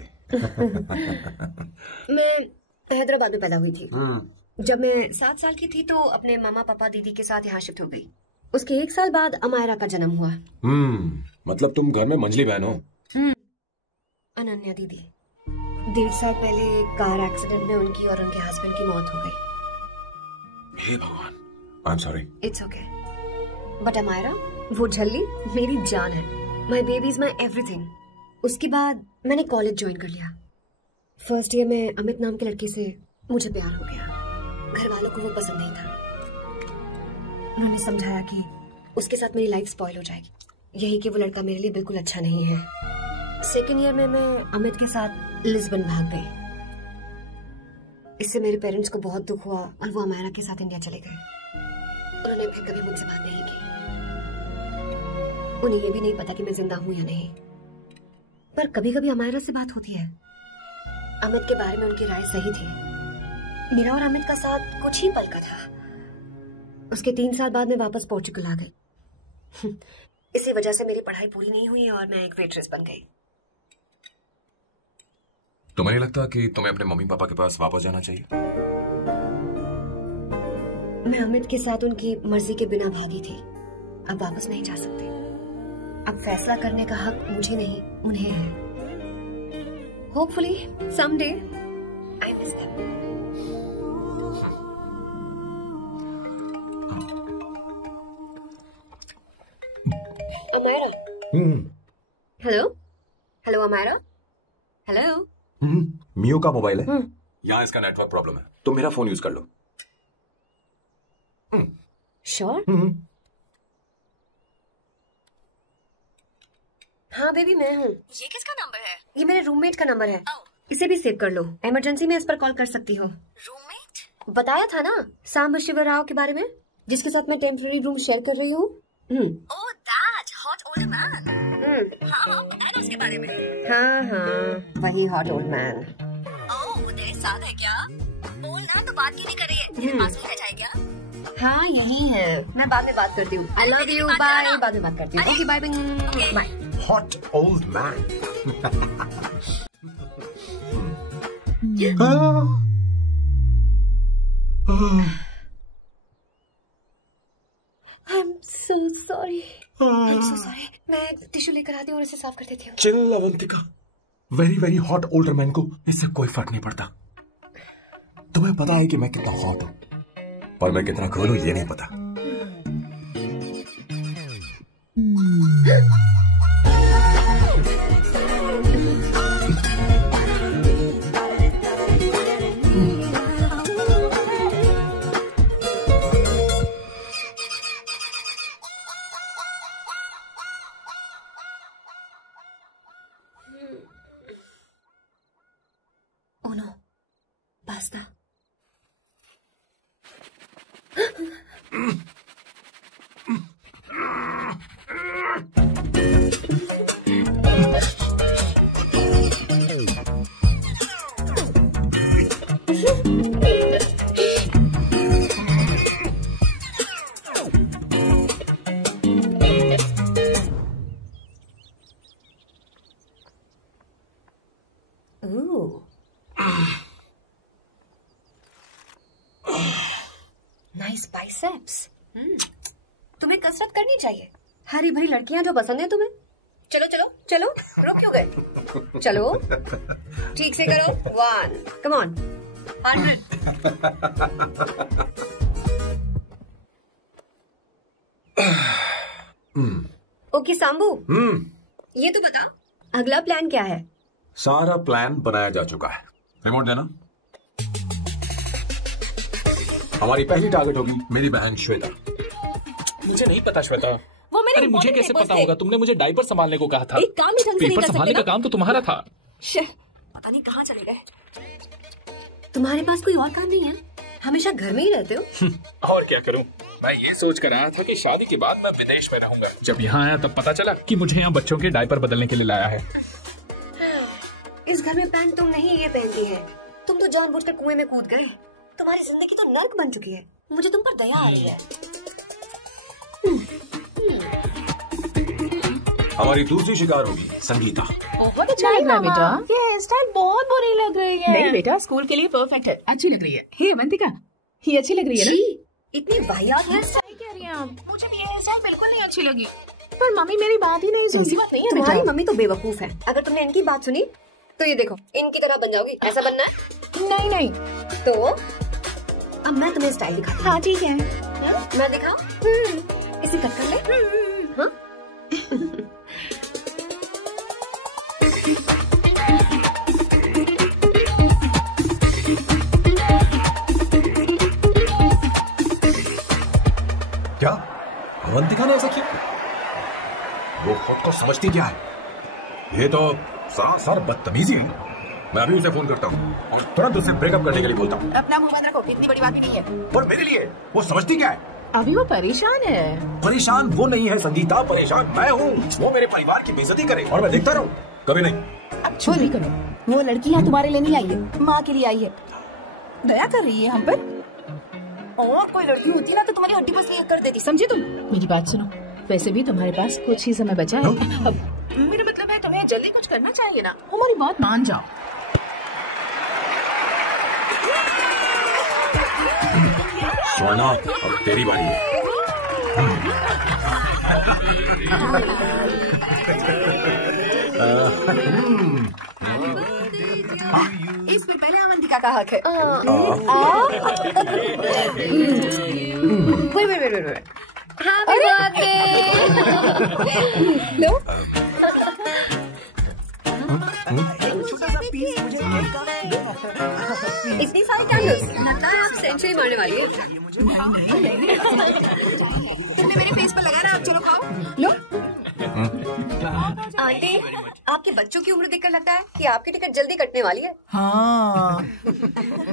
मैं हैदराबाद में पैदा हुई थी। जब मैं 7 साल की थी तो अपने मामा पापा दीदी के साथ यहाँ शिफ्ट हो गई। उसके 1 साल बाद अमायरा का जन्म हुआ। मतलब तुम घर में मंझली बहन हो? अनन्या दीदी। 1.5 साल पहले कार एक्सीडेंट में उनकी और उनके हस्बैंड की मौत हो गई। हे भगवान, I am sorry. It's okay. But Amayra, वो झल्ली मेरी जान है। My baby is my everything. उसके बाद मैंने कॉलेज ज्वाइन कर लिया। फर्स्ट ईयर में अमित नाम के लड़के से मुझे प्यार हो गया। घर वालों को वो पसंद नहीं था। उन्होंने समझाया कि उसके साथ मेरी लाइफ स्पॉइल हो जाएगी, यही कि वो लड़का मेरे लिए बिल्कुल अच्छा नहीं है। सेकेंड ईयर में मैं अमित के साथ लिस्बन भाग गई। इससे मेरे पेरेंट्स को बहुत दुख हुआ और वो अमायरा के साथ इंडिया चले गए। उन्होंने फिर कभी मुझसे बात नहीं की। उन्हें ये भी नहीं पता कि मैं जिंदा हूं या नहीं। पर कभी कभी अमायरा से बात होती है। अमित के बारे में उनकी राय सही थी। मेरा और अमित का साथ कुछ ही पल का था। उसके 3 साल बाद मैं वापस पोर्चुगल आ गई। इसी वजह से मेरी पढ़ाई पूरी नहीं हुई और मैं एक वेट्रेस बन गई। तुम्हें नहीं लगता कि तुम्हें अपने मम्मी पापा के पास वापस जाना चाहिए? मैं अमित के साथ उनकी मर्जी के बिना भागी थी। अब वापस नहीं जा सकती। अब फैसला करने का हक मुझे नहीं, उन्हें है। Hopefully someday I miss them. Amyra. Hello hello Amyra. Hello. Miyo का मोबाइल है। यहाँ इसका नेटवर्क प्रॉब्लम है, तुम मेरा फोन यूज कर लो। श्योर? हाँ बेबी मैं हूँ। ये किसका नंबर है? ये मेरे रूममेट का नंबर है। इसे भी सेव कर लो, इमरजेंसी में इस पर कॉल कर सकती हो। रूममेट? बताया था ना सांब शिव राव के बारे में, जिसके साथ मैं टेम्पररी रूम शेयर कर रही हूँ। Oh that hot old man. हाँ पता है उसके बारे में। हाँ वही हॉट ओल्ड मैन। ओह वो तेरे साथ है क्या? बोलना तो बात क्यों नहीं कर रही है? तेरे पास ही बैठा है क्या? हाँ यही है। मैं बाद में बात करती हूँ। I love you, bye. बाद में बात करती हूँ। Okay bye bye. Hot old man. I'm so sorry. I'm so sorry. मैं टिश्यू लेकर आती हूँ और इसे साफ कर देती हूँ। Chill Avantika, very very hot older man को इससे कोई फर्क नहीं पड़ता। तुम्हें पता है कि मैं कितना हॉट हूँ, पर मैं कितना कूल हूँ ये नहीं पता। Oh no, pasta. Ooh. Nice biceps. तुम्हें कसरत करनी चाहिए। हरी भरी लड़कियां जो पसंद है तुम्हें। चलो चलो चलो, रुक क्यों गए? चलो ठीक से करो। 1 कम ऑन 100। ओके सांबू, ये तो बता अगला प्लान क्या है? सारा प्लान बनाया जा चुका है। रिमोट देना। हमारी पहली टारगेट होगी मेरी बहन श्वेता। मुझे नहीं पता श्वेता। वो मेरे अरे मुझे कैसे पता होगा? तुमने मुझे डायपर संभालने को कहा था। एक काम ही ढंग से नहीं पेपर कर संभालने सकते का काम तो तुम्हारा था। पता नहीं कहाँ चले गए। तुम्हारे पास कोई और काम नहीं है? हमेशा घर में ही रहते हो? और क्या करूं? मैं ये सोच कर आया था कि शादी के बाद मैं विदेश में रहूंगा। जब यहाँ आया तब पता चला कि मुझे यहाँ बच्चों के डायपर बदलने के लिए लाया है। इस घर में पैंट तुम नहीं ये पहनती है। तुम तो जानबूझकर कुएं में कूद गए। तुम्हारी जिंदगी तो नर्क बन चुकी है। मुझे तुम पर दया आ रही है। हमारी दूसरी शिकार होगी संगीता। बहुत अच्छा लग रहा है बेटा। ये हेयर स्टाइल बहुत बुरी लग रही है। नहीं बेटा, स्कूल के लिए परफेक्ट है, अच्छी लग रही है। हे अवंतिका, ये अच्छी लग रही है ना? इतनी वाहियात हेयर स्टाइल कह रही हैं आप? मुझे भी ये हेयर स्टाइल बिल्कुल नहीं अच्छी लगी। पर मम्मी मेरी बात ही नहीं सुनती। बात नहीं है तुम्हारी बेटा। मम्मी तो बेवकूफ है। अगर तुमने इनकी बात सुनी तो ये देखो इनकी तरह बन जाओगी। ऐसा बनना है? नहीं नहीं। तो अब मैं तुम्हें स्टाइल दिखाती हूँ। हाँ ठीक है। मैं दिखाऊं? इसे कट कर ले। हाँ? क्या अवंतिका ने ऐसा किया? वो खुद को समझती क्या है? ये तो सरासर बदतमीजी है। मैं अभी उसे फोन करता हूँ और तुरंत उससे ब्रेकअप करने के लिए बोलता हूँ। अपना मुंह बंद रखो, इतनी बड़ी बात भी नहीं है। पर मेरे लिए वो समझती क्या है? अभी वो परेशान है। परेशान वो नहीं है संगीता, परेशान मैं हूँ। वो मेरे परिवार की बेइज्जती करे और मैं देखता रहूँ। कभी नहीं। अब छोड़ नहीं करो। वो लड़की यहाँ तुम्हारे लिए नहीं आई है, माँ के लिए आई है। दया कर रही है हम पर। और कोई लड़की होती ना तो तुम्हारी हड्डी बस ये कर देती, समझी तुम? मेरी बात सुनो, वैसे भी तुम्हारे पास कुछ ही समय बचा है। अब मेरा मतलब है तुम्हें जल्दी कुछ करना चाहिए ना। हमारी बात मान जाओ। स्वर्णा, अब तेरी बारी है। इस पे पहले अवंतिका का हक है। wait. Happy birthday! लो। छोटा सा पीस मुझे केक का इतनी सारी कैंडल्स, लगता है आप सेंचुरी मारने वाली है। मेरे फेस पर लगा रहा, चलो खाओ। लो। आंटी, आपके बच्चों की उम्र देखकर लगता है कि आपकी टिकट जल्दी कटने वाली है। हाँ।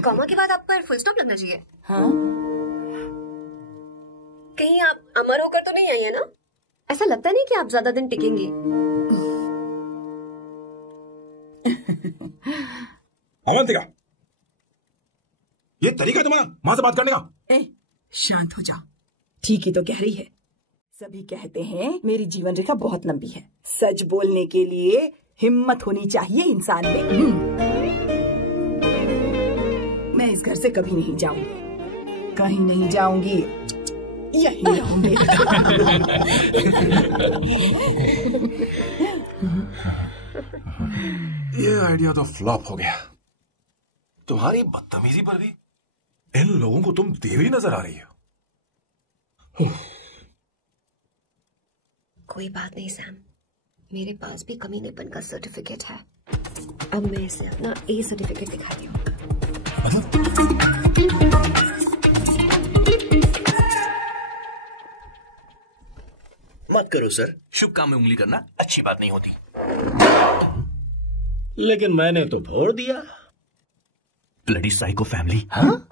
कॉमा के बाद आप पर फुल स्टॉप लगना चाहिए। हाँ। कहीं आप अमर होकर तो नहीं आई है ना? ऐसा लगता नहीं कि आप ज्यादा दिन टिकेंगी। अवंतिका, ये तरीका तुम्हारा मां से बात करने का? शांत हो जा। ठीक ही तो कह रही है। सभी कहते हैं मेरी जीवन रेखा बहुत लंबी है। सच बोलने के लिए हिम्मत होनी चाहिए इंसान में। मैं इस घर से कभी नहीं जाऊंगी, कहीं नहीं जाऊंगी, यहीं रहूंगी। ये आइडिया तो फ्लॉप हो गया। तुम्हारी बदतमीजी पर भी इन लोगों को तुम देवी नजर आ रही हो। कोई बात नहीं सैम, मेरे पास भी कमीनेपन का सर्टिफिकेट है। अब मैं इसे अपना ए सर्टिफिकेट दिखाती हूँ। मत करो सर, शुभ काम में उंगली करना अच्छी बात नहीं होती। लेकिन मैंने तो फोड़ दिया। Bloody psycho family. हाँ?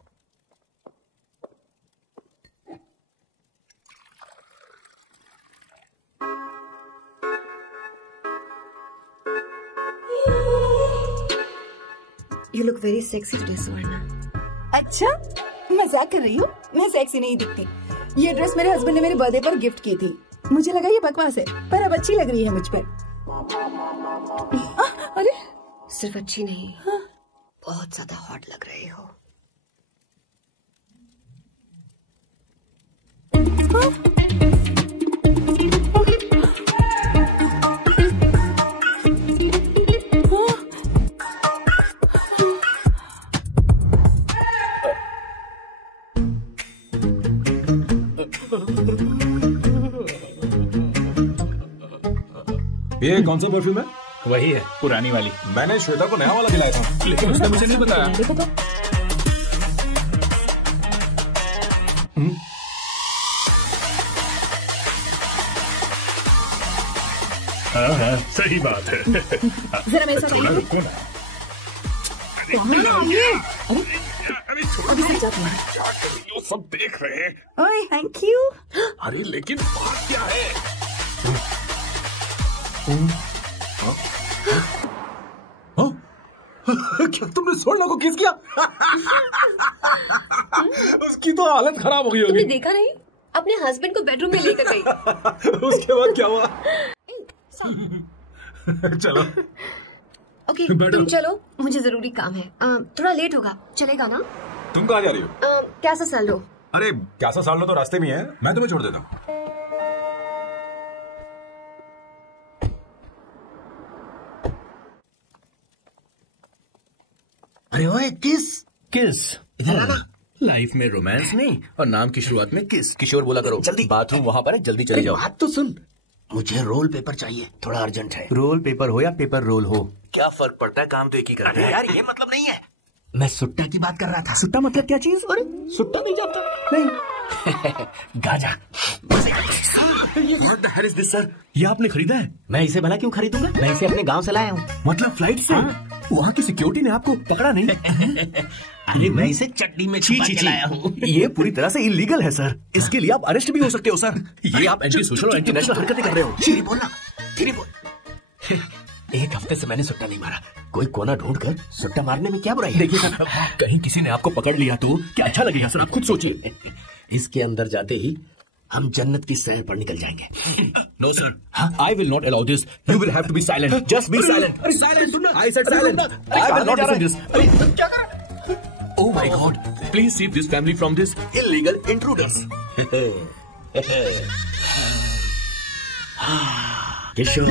You look very sexy today, सुवर्णा। अच्छा, मजाक कर रही हो? मैं सेक्सी नहीं दिखती। ये ड्रेस मेरे हस्बैंड ने मेरे बर्थडे पर गिफ्ट की थी। मुझे लगा ये बकवास है, पर अब अच्छी लग रही है मुझ पर। अरे सिर्फ अच्छी नहीं, बहुत ज्यादा हॉट लग रही हो। ये कौन सा परफ्यूम है? वही है, पुरानी वाली। मैंने श्वेता को नया वाला दिलाया था, लेकिन उसने मुझे नहीं बताया। हाँ हाँ, सही बात है। जरा मेरे साथ आइए। रुको ना। अभी से जाते हैं। सब देख रहे हैं। ओए, थैंक यू। अरे लेकिन बात क्या है? क्या तुमने सोना को किस किया? उसकी तो हालत खराब हो गई होगी। तुमने देखा नहीं? अपने हस्बैंड को बेडरूम में लेकर गई। उसके बाद क्या हुआ? चलो। ओके, तुम चलो, मुझे जरूरी काम है। थोड़ा लेट होगा, चलेगा ना? तुम कहाँ जा रही हो? कैसा साल लो? अरे कैसा साल लो तो रास्ते में है, मैं तुम्हें छोड़ देता हूँ। अरे ओए, किस लाइफ में रोमांस नहीं और नाम की शुरुआत में किस। किशोर बोला करो, जल्दी बाथरूम वहां पर है, जल्दी चले जाओ। बात तो सुन, मुझे रोल पेपर चाहिए, थोड़ा अर्जेंट है। रोल पेपर हो या पेपर रोल हो, क्या फर्क पड़ता है, काम तो एक ही करते हैं। यार ये मतलब नहीं है, मैं सुट्टा की बात कर रहा था। सुट्टा मतलब क्या चीज? अरे सुट्टा नहीं जानता? नहीं। Gaza. What the hell is this, sir? ये आपने खरीदा है? मैं इसे भला क्यों खरीदूंगा? मैं इसे अपने गांव से लाया हूँ। मतलब फ्लाइट से? वहाँ की सिक्योरिटी ने आपको पकड़ा नहीं? अरे मैं इसे चटनी में छुपा के लाया हूँ। ये पूरी तरह से इलीगल है सर, इसके लिए आप अरेस्ट भी हो सकते हो सर। ये आप एंटी सोशल और एंटी नेशनल हरकतें कर रहे हो। धीरे बोलना, धीरे बोल। एक हफ्ते से मैंने सुट्टा नहीं मारा, कोई कोना ढूंढ कर सुट्टा मारने में क्या बुराई है? देखिए सर, कहीं किसी ने आपको पकड़ लिया तो क्या अच्छा लगेगा सर, आप खुद सोचिए। इसके अंदर जाते ही हम जन्नत की सैर पर निकल जाएंगे। No sir, I will not allow this. You will have to be silent, just be silent. अरे साइलेंट सुनना, I said silent. I will not listen this. Oh my God! Please save this family from this illegal intruders. किशोर,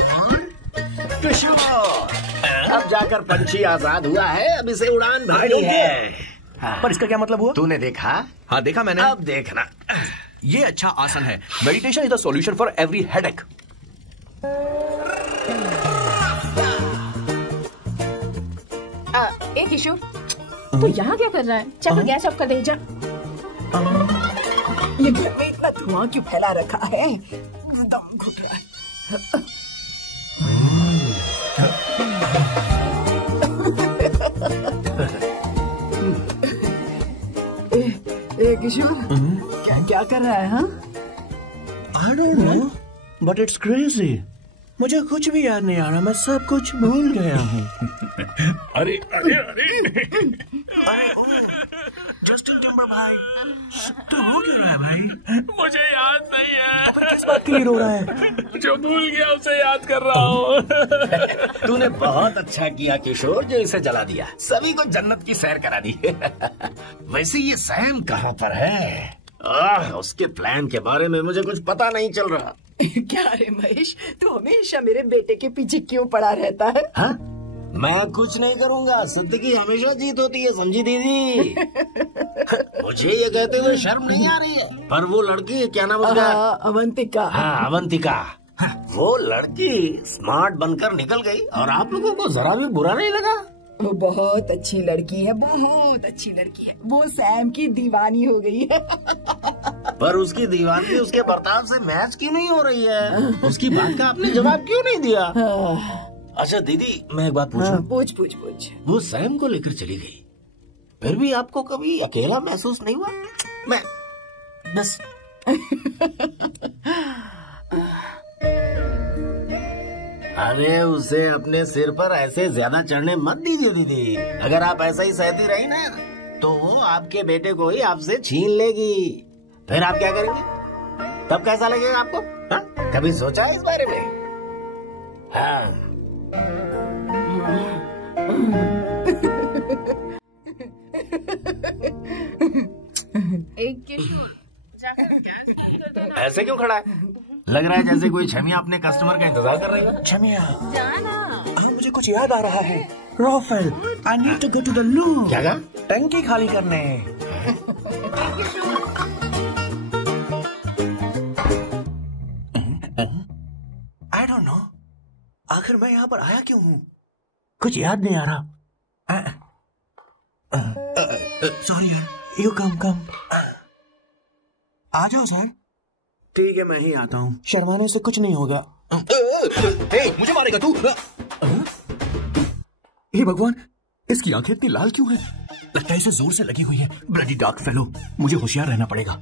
अब जाकर पंछी आजाद हुआ है, अब इसे उड़ान भरनी है। पर इसका क्या मतलब हुआ? तूने देखा? हाँ देखा मैंने। अब देखना, ये अच्छा आसन है। Meditation is the solution for every headache. ए किशोर, तो यहाँ क्या कर रहा है? चल गैस ऑफ कर दे जा। ये घर में इतना धुआं क्यों फैला रखा है? दम घुट रहा है। ए किशोर, क्या कर रहा है? हाँ, I don't know, but it's crazy. मुझे कुछ भी याद नहीं आ रहा, मैं सब कुछ भूल गया हूँ। अरे अरे अरे जस्टिन टिम्बर भाई, तू हो क्या रहा है भाई? मुझे याद नहीं है। किस बात के लिए रो रहा है? जो भूल गया उसे याद कर रहा हूँ। तूने बहुत अच्छा किया किशोर जो इसे जला दिया, सभी को जन्नत की सैर करा दी। वैसे ये सैम कहाँ पर है? उसके प्लान के बारे में मुझे कुछ पता नहीं चल रहा। क्या रे महेश, तू हमेशा मेरे बेटे के पीछे क्यों पड़ा रहता है? हाँ? मैं कुछ नहीं करूँगा, सत्य की हमेशा जीत होती है, समझी दीदी? मुझे ये कहते हुए शर्म नहीं आ रही है, पर वो लड़की क्या नाम उसका? अवंतिका। हाँ, अवंतिका। वो लड़की स्मार्ट बनकर निकल गई और आप लोगों को जरा भी बुरा नहीं लगा? वो बहुत अच्छी लड़की है, बहुत अच्छी लड़की है। वो सैम की दीवानी हो गई है। पर उसकी दीवानी उसके बर्ताव से मैच क्यों नहीं हो रही है? उसकी बात का आपने जवाब क्यों नहीं दिया? अच्छा दीदी, मैं एक बात पूछूं? पूछ। वो सैम को लेकर चली गई, फिर भी आपको कभी अकेला महसूस नहीं हुआ? मैं बस अरे उसे अपने सिर पर ऐसे ज्यादा चढ़ने मत दीजिए दीदी। अगर आप ऐसा ही सहती रही ना तो वो आपके बेटे को ही आपसे छीन लेगी, फिर आप क्या करेंगे? तब कैसा लगेगा आपको? हा? कभी सोचा है इस बारे में? हाँ। एक किशोर, ऐसे क्यों खड़ा है? लग रहा है जैसे कोई छमिया अपने कस्टमर का इंतजार कर रही है। छमिया, जाना। मुझे कुछ याद आ रहा है। Rafael, I need to go to the loo. क्या कहा? टंकी खाली करने। I don't know. आखिर मैं यहाँ पर आया क्यों हूँ? कुछ याद नहीं आ रहा। सॉरी यार, यू कम। आ जाओ सर। ठीक है, मैं ही आता हूँ। शर्माने से कुछ नहीं होगा। मुझे मारेगा तू? हे भगवान, इसकी आंखें इतनी लाल क्यों हैं? लगता है इसे जोर से लगी हुई है। ब्लडी डार्क फेलो, मुझे होशियार रहना पड़ेगा।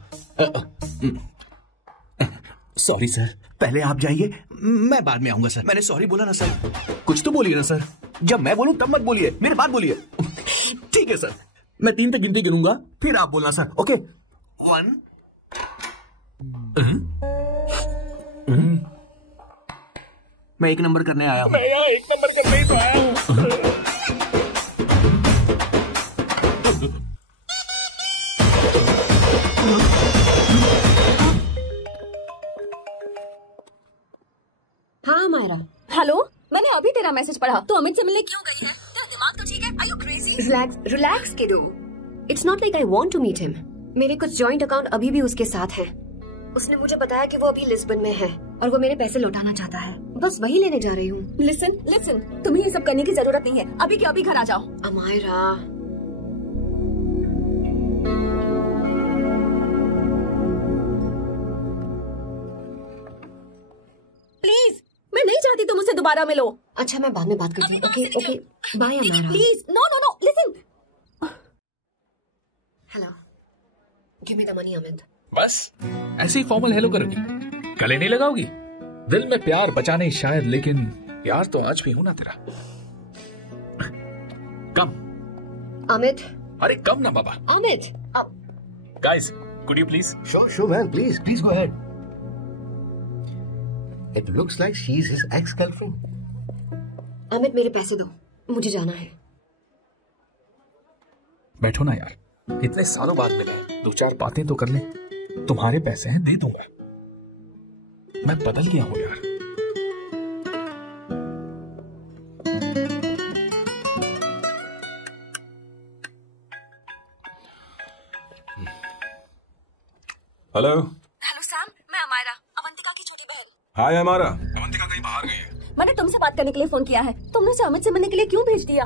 सॉरी सर, पहले आप जाइए, मैं बाद में आऊंगा सर। मैंने सॉरी बोला ना सर। कुछ तो बोलिए ना सर। जब मैं बोलूं तब मत बोलिए, मेरे बाद बोलिए। ठीक है सर, मैं 3 तक गिनती गिनूंगा, फिर आप बोलना सर। ओके, 1। मैं 1 नंबर करने आया हूँ। मैं यहाँ 1 नंबर करने ही तो आया हूँ। हाँ मायरा। हेलो, मैंने अभी तेरा मैसेज पढ़ा। तो अमित से मिलने क्यों गई है? तेरा दिमाग तो ठीक है? Are you crazy? Relax kiddo. It's not like I want to meet him. मेरे कुछ जॉइंट अकाउंट अभी भी उसके साथ हैं। उसने मुझे बताया कि वो अभी लिस्बन में है और वो मेरे पैसे लौटाना चाहता है। बस वही लेने जा रही हूँ। लिसन, तुम्हें ये सब करने की जरूरत नहीं है। अभी के अभी घर आ जाओ। अमायरा, प्लीज, मैं नहीं चाहती तुम मुझसे दोबारा मिलो। अच्छा मैं बाद में बात करती हूँ। Okay, bye Amayra. Please, no, listen. Hello, give me the money Amit. बस ऐसे ही फॉर्मल हेलो करोगी? गले नहीं लगाओगी? दिल में प्यार बचा नहीं शायद, लेकिन यार तो आज भी हूं ना तेरा। कम अमित। अरे कम ना बाबा। Amit, guys, could you please? Sure, man. Please go ahead. It looks like she's his ex-girlfriend. Amit मेरे पैसे दो, मुझे जाना है। बैठो ना यार, इतने सालों बाद मिले, 2-4 बातें तो कर ले। तुम्हारे पैसे हैं, दे दूंगा। मैं बदल गया हूं यार। हेलो सैम, मैं अमायरा, अवंतिका की छोटी बहन। हाय अमायरा। अवंतिका कहीं बाहर गई है। मैंने तुमसे बात करने के लिए फोन किया है। तुमने उसे अमित से मिलने के लिए क्यों भेज दिया?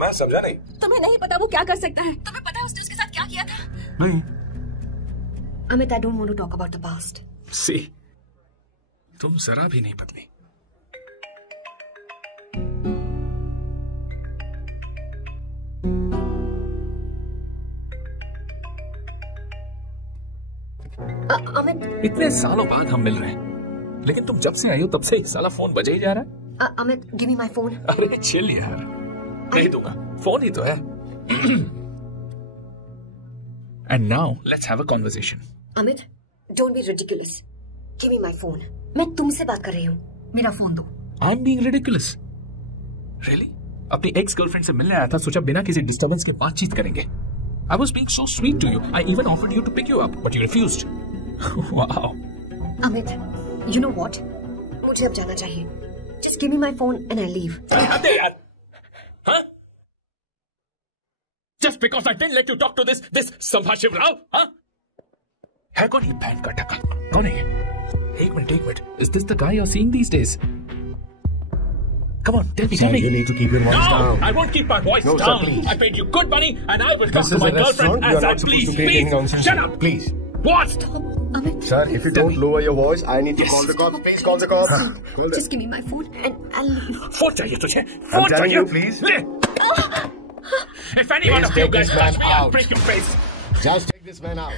मैं समझा नहीं। तुम्हें नहीं पता वो क्या कर सकता है? तुम्हें पता है उसने उसके साथ क्या किया था? नहीं। Amit, I don't want to talk about the past. सी, तुम जरा भी नहीं बदली। अमित, इतने सालों बाद हम मिल रहे हैं, लेकिन तुम जब से आई हो तब से साला फोन बजा ही जा रहा है। Amit, give me my phone. अरे चिल यार, नहीं दूंगा, फोन ही तो है। And now let's have a conversation. Amit, don't be ridiculous. Give me my phone. मैं तुमसे बात कर रही हूँ, मेरा फोन दो। I'm being ridiculous. Really? अपनी एक्स गर्लफ्रेंड से मिलने आया था, सोचा बिना किसी डिस्टर्बेंस के बातचीत करेंगे। I was being so sweet to you. I even offered you to pick you up, but you refused. Wow. Amit, you know what? मुझे अब जाना चाहिए. Just give me my phone and I'll leave. अबे यार, हाँ? Just because I didn't let you talk to this संभाष Shivrao, हाँ? है कौन ये बैंड का टक्का? कौन है ये? एक minute. Is this the guy you're seeing these days? Come on, tell me. You need to keep your voice down. I won't keep my voice down. Sir, please. I paid you good money, and I will talk This to is my a girlfriend restaurant. as You're I not supposed please. to create any nonsense. Shut up. Please. What? Amit. Sir, if you don't lower your voice, I need to call the cops. Please call the cops. Just give me my phone and I'll leave. Phone चाहिए तुझे? I'm Phone telling चाहिए? you, please. If any one of you take guys this man touch me, I'll out. break your face. Just take this man out.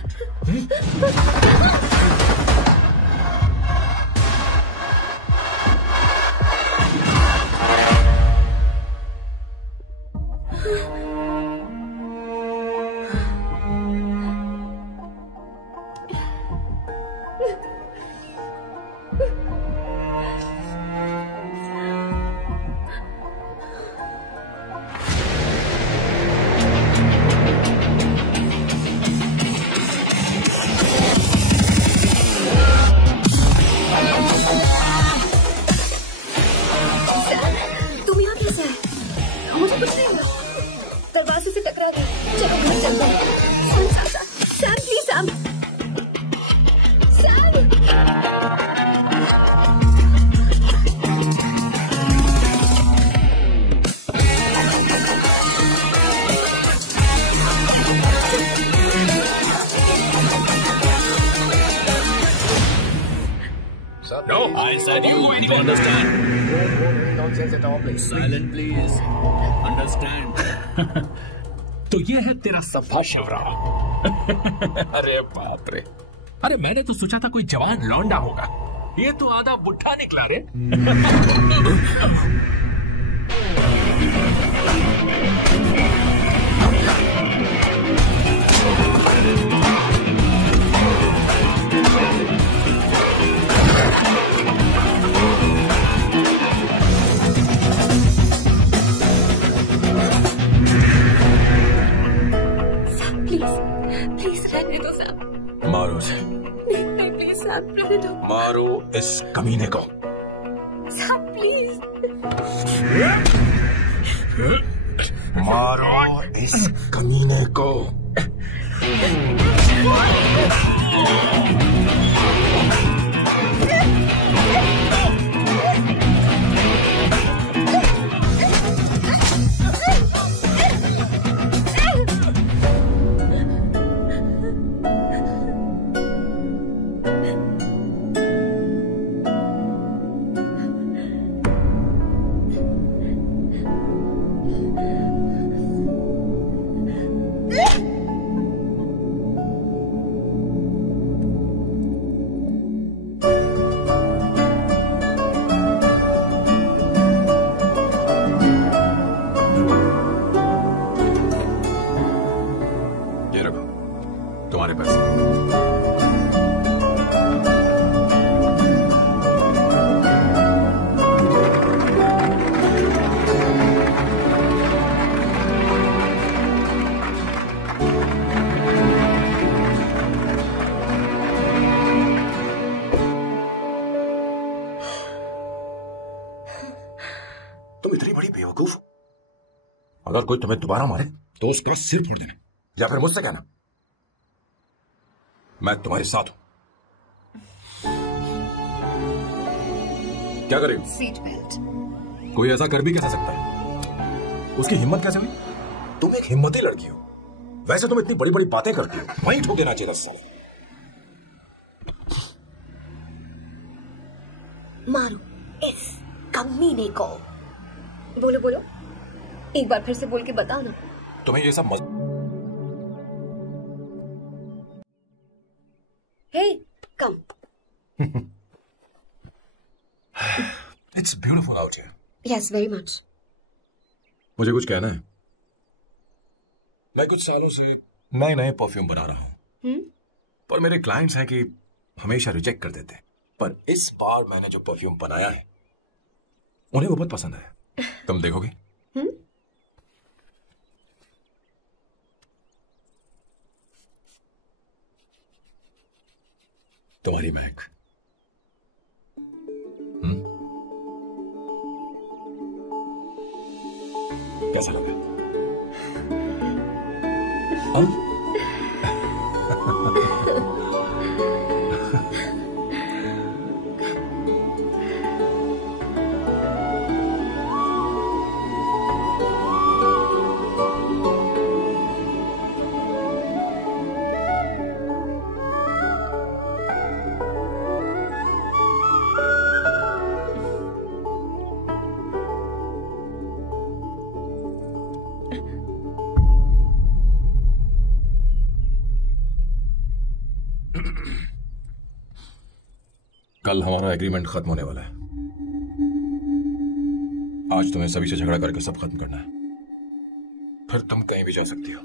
No, I said you understand. Don't bring nonsense at all, please. Silent, please. Understand. तो ये है तेरा संभाष शिवराव। अरे बाप रे, अरे मैंने तो सोचा था कोई जवान लौंडा होगा, ये तो आधा बुढ़ा निकला रे। मारो उसे। नहीं, प्लीज साहब, रहने दो। मारो इस कमीने को। साहब प्लीज। मारो इस कमीने को। तुम्हारे पैसे। तुम इतनी बड़ी बेवकूफ, अगर कोई तुम्हें दोबारा मारे तो उसका सिर फोड़ देना, या फिर मुझसे कहना मैं तुम्हारे साथ हूं। क्या करें? Seat belt. कोई ऐसा कर भी कैसा सकता है? उसकी हिम्मत कैसे हुई? तुम एक हिम्मती लड़की हो, वैसे तुम इतनी बड़ी बड़ी बातें करती हो, वहीं ठोके नाचे 10 साल। मारो इस कमीने को। बोलो बोलो, एक बार फिर से बोल के बताओ ना। तुम्हें ये सब hey come. It's beautiful out here. Yes very much. मुझे कुछ कहना है। मैं कुछ सालों से नए नए परफ्यूम बना रहा हूं, पर मेरे क्लाइंट्स हैं कि हमेशा रिजेक्ट कर देते हैं। पर इस बार मैंने जो परफ्यूम बनाया है उन्हें वो बहुत पसंद है। तुम देखोगे? तुम्हारी महक। कैसा लगा? कल हमारा एग्रीमेंट खत्म होने वाला है। आज तुम्हें सभी से झगड़ा करके सब खत्म करना है, फिर तुम कहीं भी जा सकती हो।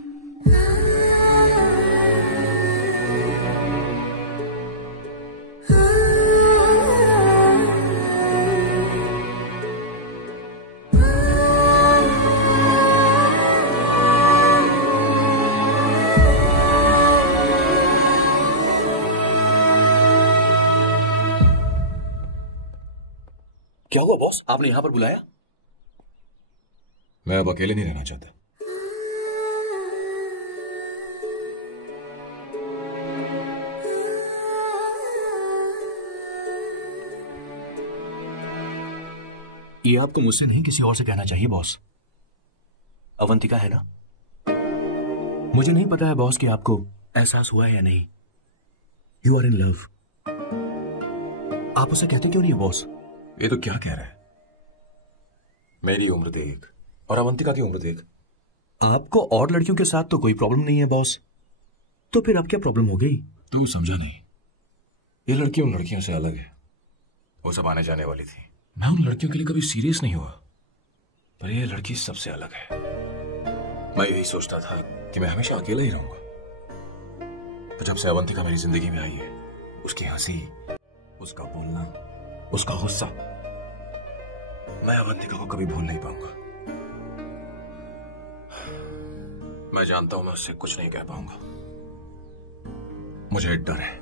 क्या हुआ बॉस, आपने यहां पर बुलाया? मैं अब अकेले नहीं रहना चाहता। ये आपको मुझसे नहीं किसी और से कहना चाहिए बॉस। अवंतिका है ना? मुझे नहीं पता है बॉस कि आपको एहसास हुआ है या नहीं। You are in love. आप उसे कहते क्यों नहीं है बॉस? ये तो क्या कह रहा है? मेरी उम्र देख और अवंतिका की उम्र देख। आपको और लड़कियों के साथ तो कोई प्रॉब्लम नहीं है बॉस, तो फिर अब क्या प्रॉब्लम हो गई? तू समझा नहीं। ये लड़की उन लड़कियों से अलग है। वो सब आने जाने वाली थी। मैं उन लड़कियों के लिए कभी सीरियस नहीं हुआ, पर ये लड़की सबसे अलग है। मैं यही सोचता था कि मैं हमेशा अकेला ही रहूंगा, पर जब से अवंतिका मेरी जिंदगी में आई है, उसकी हंसी, उसका बोलना, उसका गुस्सा, मैं अवंतिका को कभी भूल नहीं पाऊंगा। मैं जानता हूं मैं उससे कुछ नहीं कह पाऊंगा। मुझे एक डर है।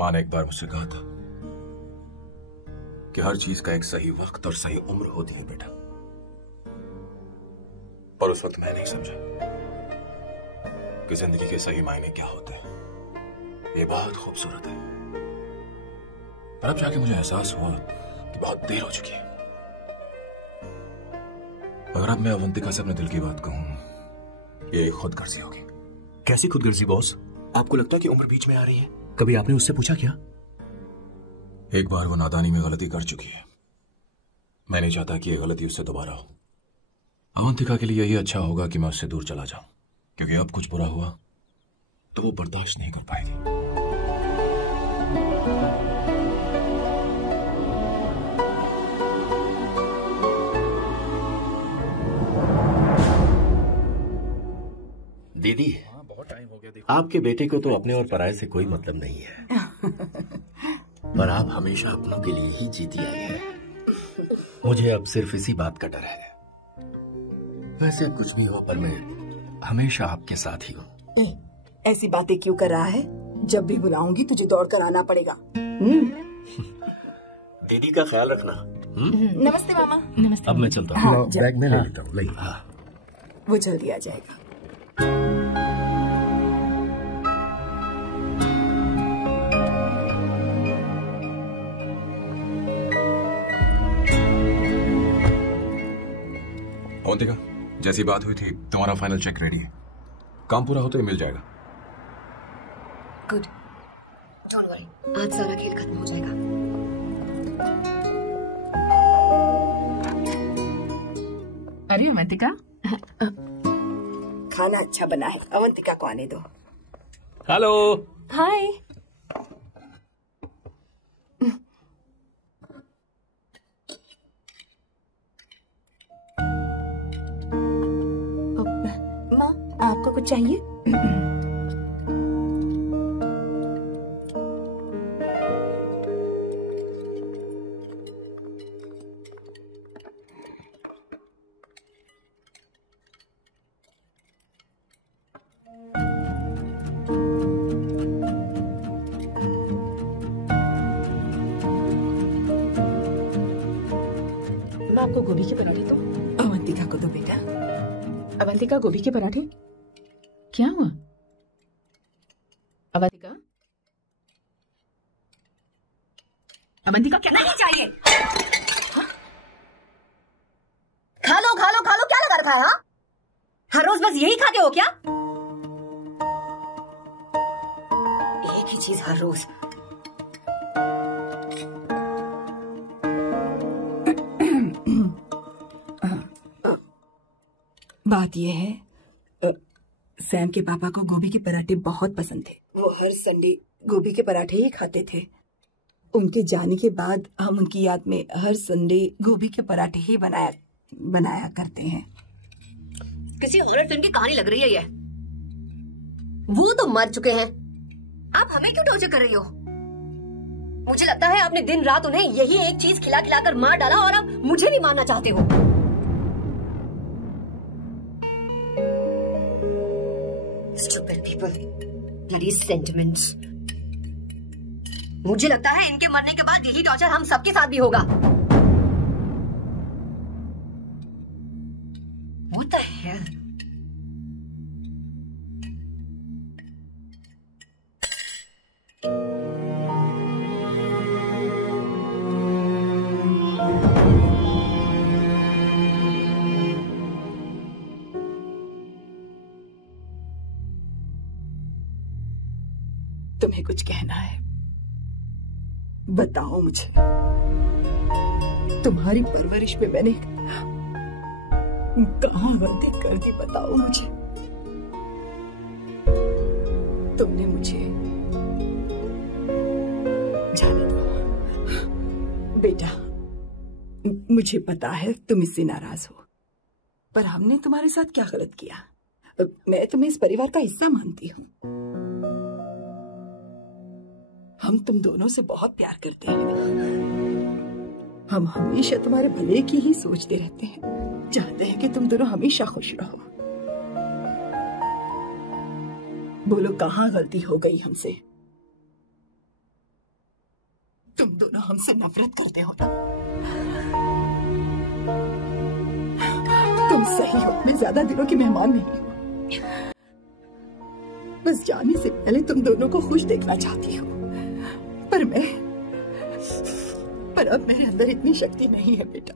मां ने एक बार मुझसे कहा था कि हर चीज का एक सही वक्त और सही उम्र होती है बेटा, पर उस वक्त मैं नहीं समझा कि जिंदगी के सही मायने क्या होते हैं। ये बहुत खूबसूरत है, पर अब जाके मुझे एहसास हुआ कि बहुत देर हो चुकी है। अगर अब मैं अवंतिका से अपने दिल की बात कहूं, ये खुदगर्जी होगी। कैसी खुदगर्जी बॉस? आपको लगता है कि उम्र बीच में आ रही है? कभी आपने उससे पूछा क्या? एक बार वो नादानी में गलती कर चुकी है। मैं नहीं चाहता कि ये गलती उससे दोबारा हो। अवंतिका के लिए यही अच्छा होगा कि मैं उससे दूर चला जाऊं, क्योंकि अब कुछ बुरा हुआ तो वो बर्दाश्त नहीं कर पाएगी। दीदी, आपके बेटे को तो अपने और पराये से कोई मतलब नहीं है, पर आप हमेशा अपनों के लिए ही जीती आई हैं। मुझे अब सिर्फ इसी बात का डर है। वैसे कुछ भी हो, पर मैं हमेशा आपके साथ ही हूँ। ऐसी बातें क्यों कर रहा है? जब भी बुलाऊंगी तुझे दौड़ कर आना पड़ेगा। दीदी का ख्याल रखना। नमस्ते मामा। नमस्ते। अब मैं चलता हूँ। हाँ, बैग में ले लेता हूँ। वो जल्दी आ जाएगा। अवंतिका, जैसी बात हुई थी तुम्हारा फाइनल चेक रेडी है, काम पूरा होते ही मिल जाएगा। गुड, डोंट वरी, आज सारा खेल खत्म हो जाएगा। अरे अवंतिका, खाना अच्छा बना है, अवंतिका को आने दो। हेलो। हाय। माँ, आपको कुछ चाहिए? आपको गोभी के पराठे दो। अवंतिका को दो बेटा। अवंतिका, गोभी के पराठे? क्या हुआ अवंतिका? अवंतिका, क्या नहीं चाहिए। हाँ? खा लो खा लो खा लो, क्या लगा रखा है? हर रोज बस यही खाते हो क्या? एक ही चीज हर रोज। बात यह है, सैम के पापा को गोभी के पराठे बहुत पसंद थे। वो हर संडे गोभी के पराठे ही खाते थे। उनके जाने के बाद हम उनकी याद में हर संडे गोभी के पराठे ही बनाया करते हैं। किसी हॉरर फिल्म की कहानी लग रही है ये। वो तो मर चुके हैं, आप हमें क्यों टॉर्चर कर रही हो? मुझे लगता है आपने दिन रात उन्हें यही एक चीज खिला खिलाकर मार डाला और अब मुझे नहीं मारना चाहते हो। Stupid people, bloody sentiments. मुझे लगता है इनके मरने के बाद यही टॉर्चर हम सबके साथ भी होगा। What the hell? तुम्हें कुछ कहना है? बताओ मुझे। तुम्हारी परवरिश में मैंने कहाँ गलती कर दी, बताओ मुझे। तुमने मुझे जाने दो बेटा। मुझे पता है तुम इससे नाराज हो, पर हमने तुम्हारे साथ क्या गलत किया? मैं तुम्हें इस परिवार का हिस्सा मानती हूँ। हम तुम दोनों से बहुत प्यार करते हैं। हम हमेशा तुम्हारे भले की ही सोचते रहते हैं, चाहते हैं कि तुम दोनों हमेशा खुश रहो। बोलो कहाँ गलती हो गई हमसे? तुम दोनों हमसे नफरत करते हो ना? तुम सही हो, मैं ज्यादा दिनों की मेहमान नहीं हूँ। बस जाने से पहले तुम दोनों को खुश देखना चाहती हूँ। पर अब मेरे अंदर इतनी शक्ति नहीं है बेटा।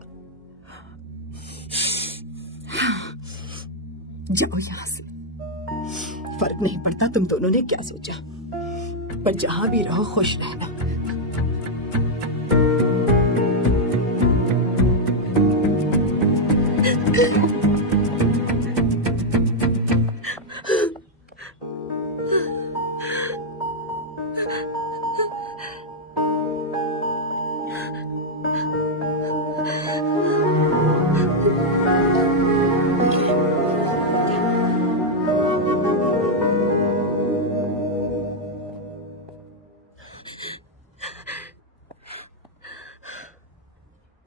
जाओ यहाँ से। फर्क नहीं पड़ता तुम दोनों ने क्या सोचा, पर जहां भी रहो खुश रहना।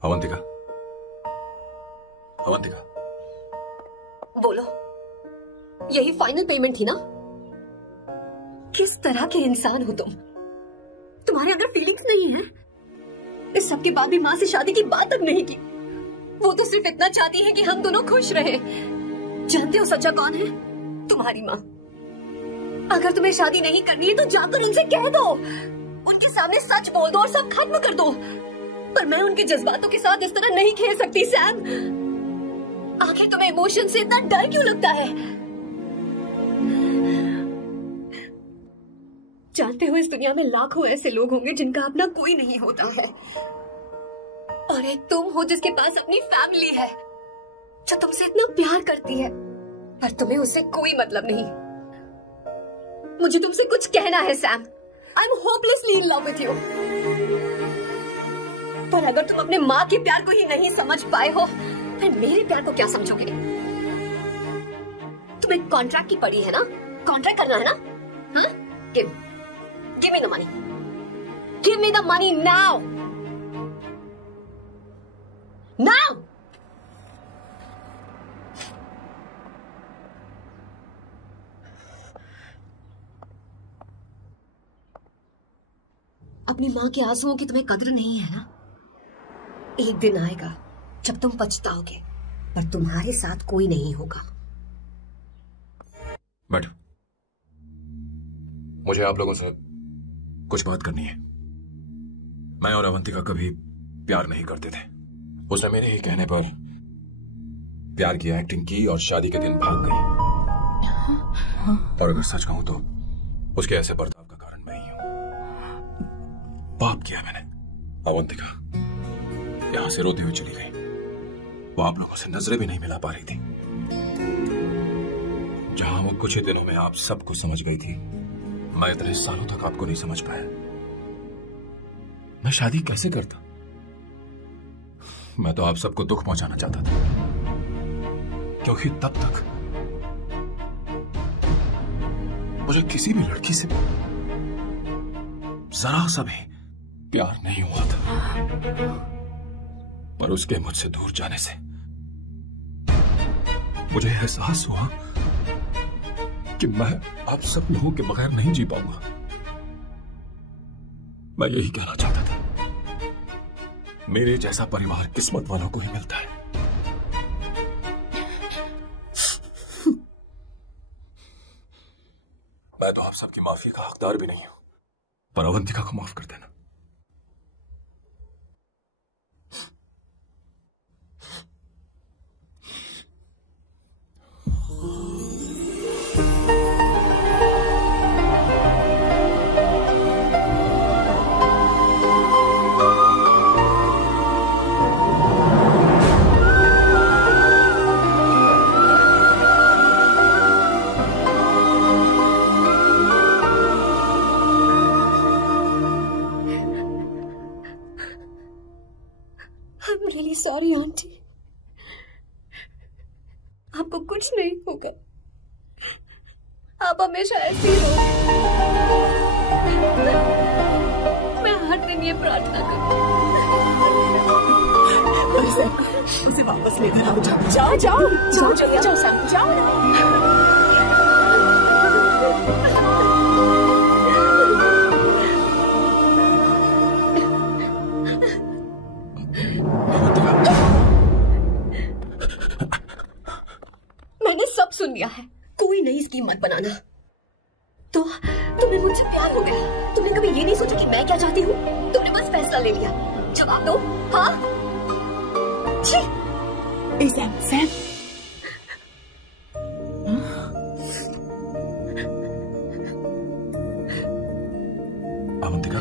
अवंतिका, अवंतिका, बोलो, यही फाइनल पेमेंट थी ना? किस तरह के इंसान हो तुम? तुम्हारे अंदर फीलिंग्स नहीं है? इस सब के बाद भी माँ से शादी की बात तक नहीं की। वो तो सिर्फ इतना चाहती है कि हम दोनों खुश रहे। जानते हो सच्चा कौन है? तुम्हारी माँ। अगर तुम्हें शादी नहीं करनी है तो जाकर उनसे कह दो, उनके सामने सच बोल दो और सब खत्म कर दो। पर मैं उनके जज्बातों के साथ इस तरह नहीं खेल सकती सैम। आखिर तुम्हें इमोशन से इतना डर क्यों लगता है? जानते हो, इस दुनिया में लाखों ऐसे लोग होंगे जिनका अपना कोई नहीं होता है, और एक तुम हो जिसके पास अपनी फैमिली है जो तुमसे इतना प्यार करती है, पर तुम्हें उससे कोई मतलब नहीं। मुझे तुमसे कुछ कहना है Sam. I am hopelessly in love with you. पर अगर तुम अपने माँ के प्यार को ही नहीं समझ पाए हो, फिर मेरे प्यार को क्या समझोगे? तुम्हें कॉन्ट्रैक्ट की पड़ी है ना, कॉन्ट्रैक्ट करना है ना? हाँ? Give me the money. Give me the money now. Now. अपनी माँ के आंसुओं की तुम्हें कद्र नहीं है ना? एक दिन आएगा जब तुम पछताओगे, पर तुम्हारे साथ कोई नहीं होगा। बैठो, मुझे आप लोगों से कुछ बात करनी है। मैं और अवंतिका कभी प्यार नहीं करते थे। उसने मेरे ही कहने पर प्यार की एक्टिंग की और शादी के दिन भाग गई। और अगर सच कहूं तो उसके ऐसे बर्ताव का कारण मैं ही हूं। पाप किया मैंने। अवंतिका यहां से रोती हुई चली गई। वो आप लोगों से नजरें भी नहीं मिला पा रही थी। जहां वो कुछ ही दिनों में आप सब कुछ समझ गई थी, मैं इतने सालों तक आपको नहीं समझ पाया। मैं शादी कैसे करता? मैं तो आप सबको दुख पहुंचाना चाहता था, क्योंकि तब तक मुझे किसी भी लड़की से जरा सा भी प्यार नहीं हुआ था। पर उसके मुझसे दूर जाने से मुझे एहसास हुआ कि मैं आप सब लोगों के बगैर नहीं जी पाऊंगा। मैं यही कहना चाहता था, मेरे जैसा परिवार किस्मत वालों को ही मिलता है। मैं तो आप सबकी माफी का हकदार भी नहीं हूं, पर अवंतिका को माफ कर देना। सॉरी आंटी, आपको कुछ नहीं होगा। आप हमेशा ऐसे ही हो। मैं हर दिन ये प्रार्थना करती। उसे वापस लेकर आओ। जाओ जाओ जाओ जाओ जाओ सैम, जाओ। सुन लिया है, कोई नई स्कीम मत बनाना। तो तुम्हें मुझसे प्यार हो गया, तुमने कभी ये नहीं सोचा कि मैं क्या चाहती हूँ? तुमने बस फैसला ले लिया। जवाब दो। हाँ? Sam, Sam. अवंतिका,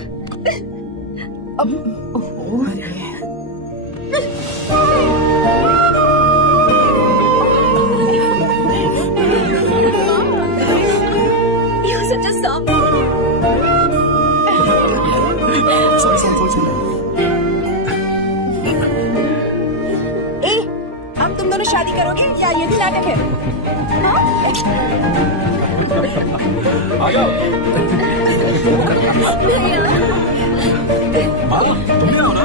अब तुम दोनों शादी करोगे या ये भी नाटक है? आ जाओ। माँ, तुम क्या हो रहा?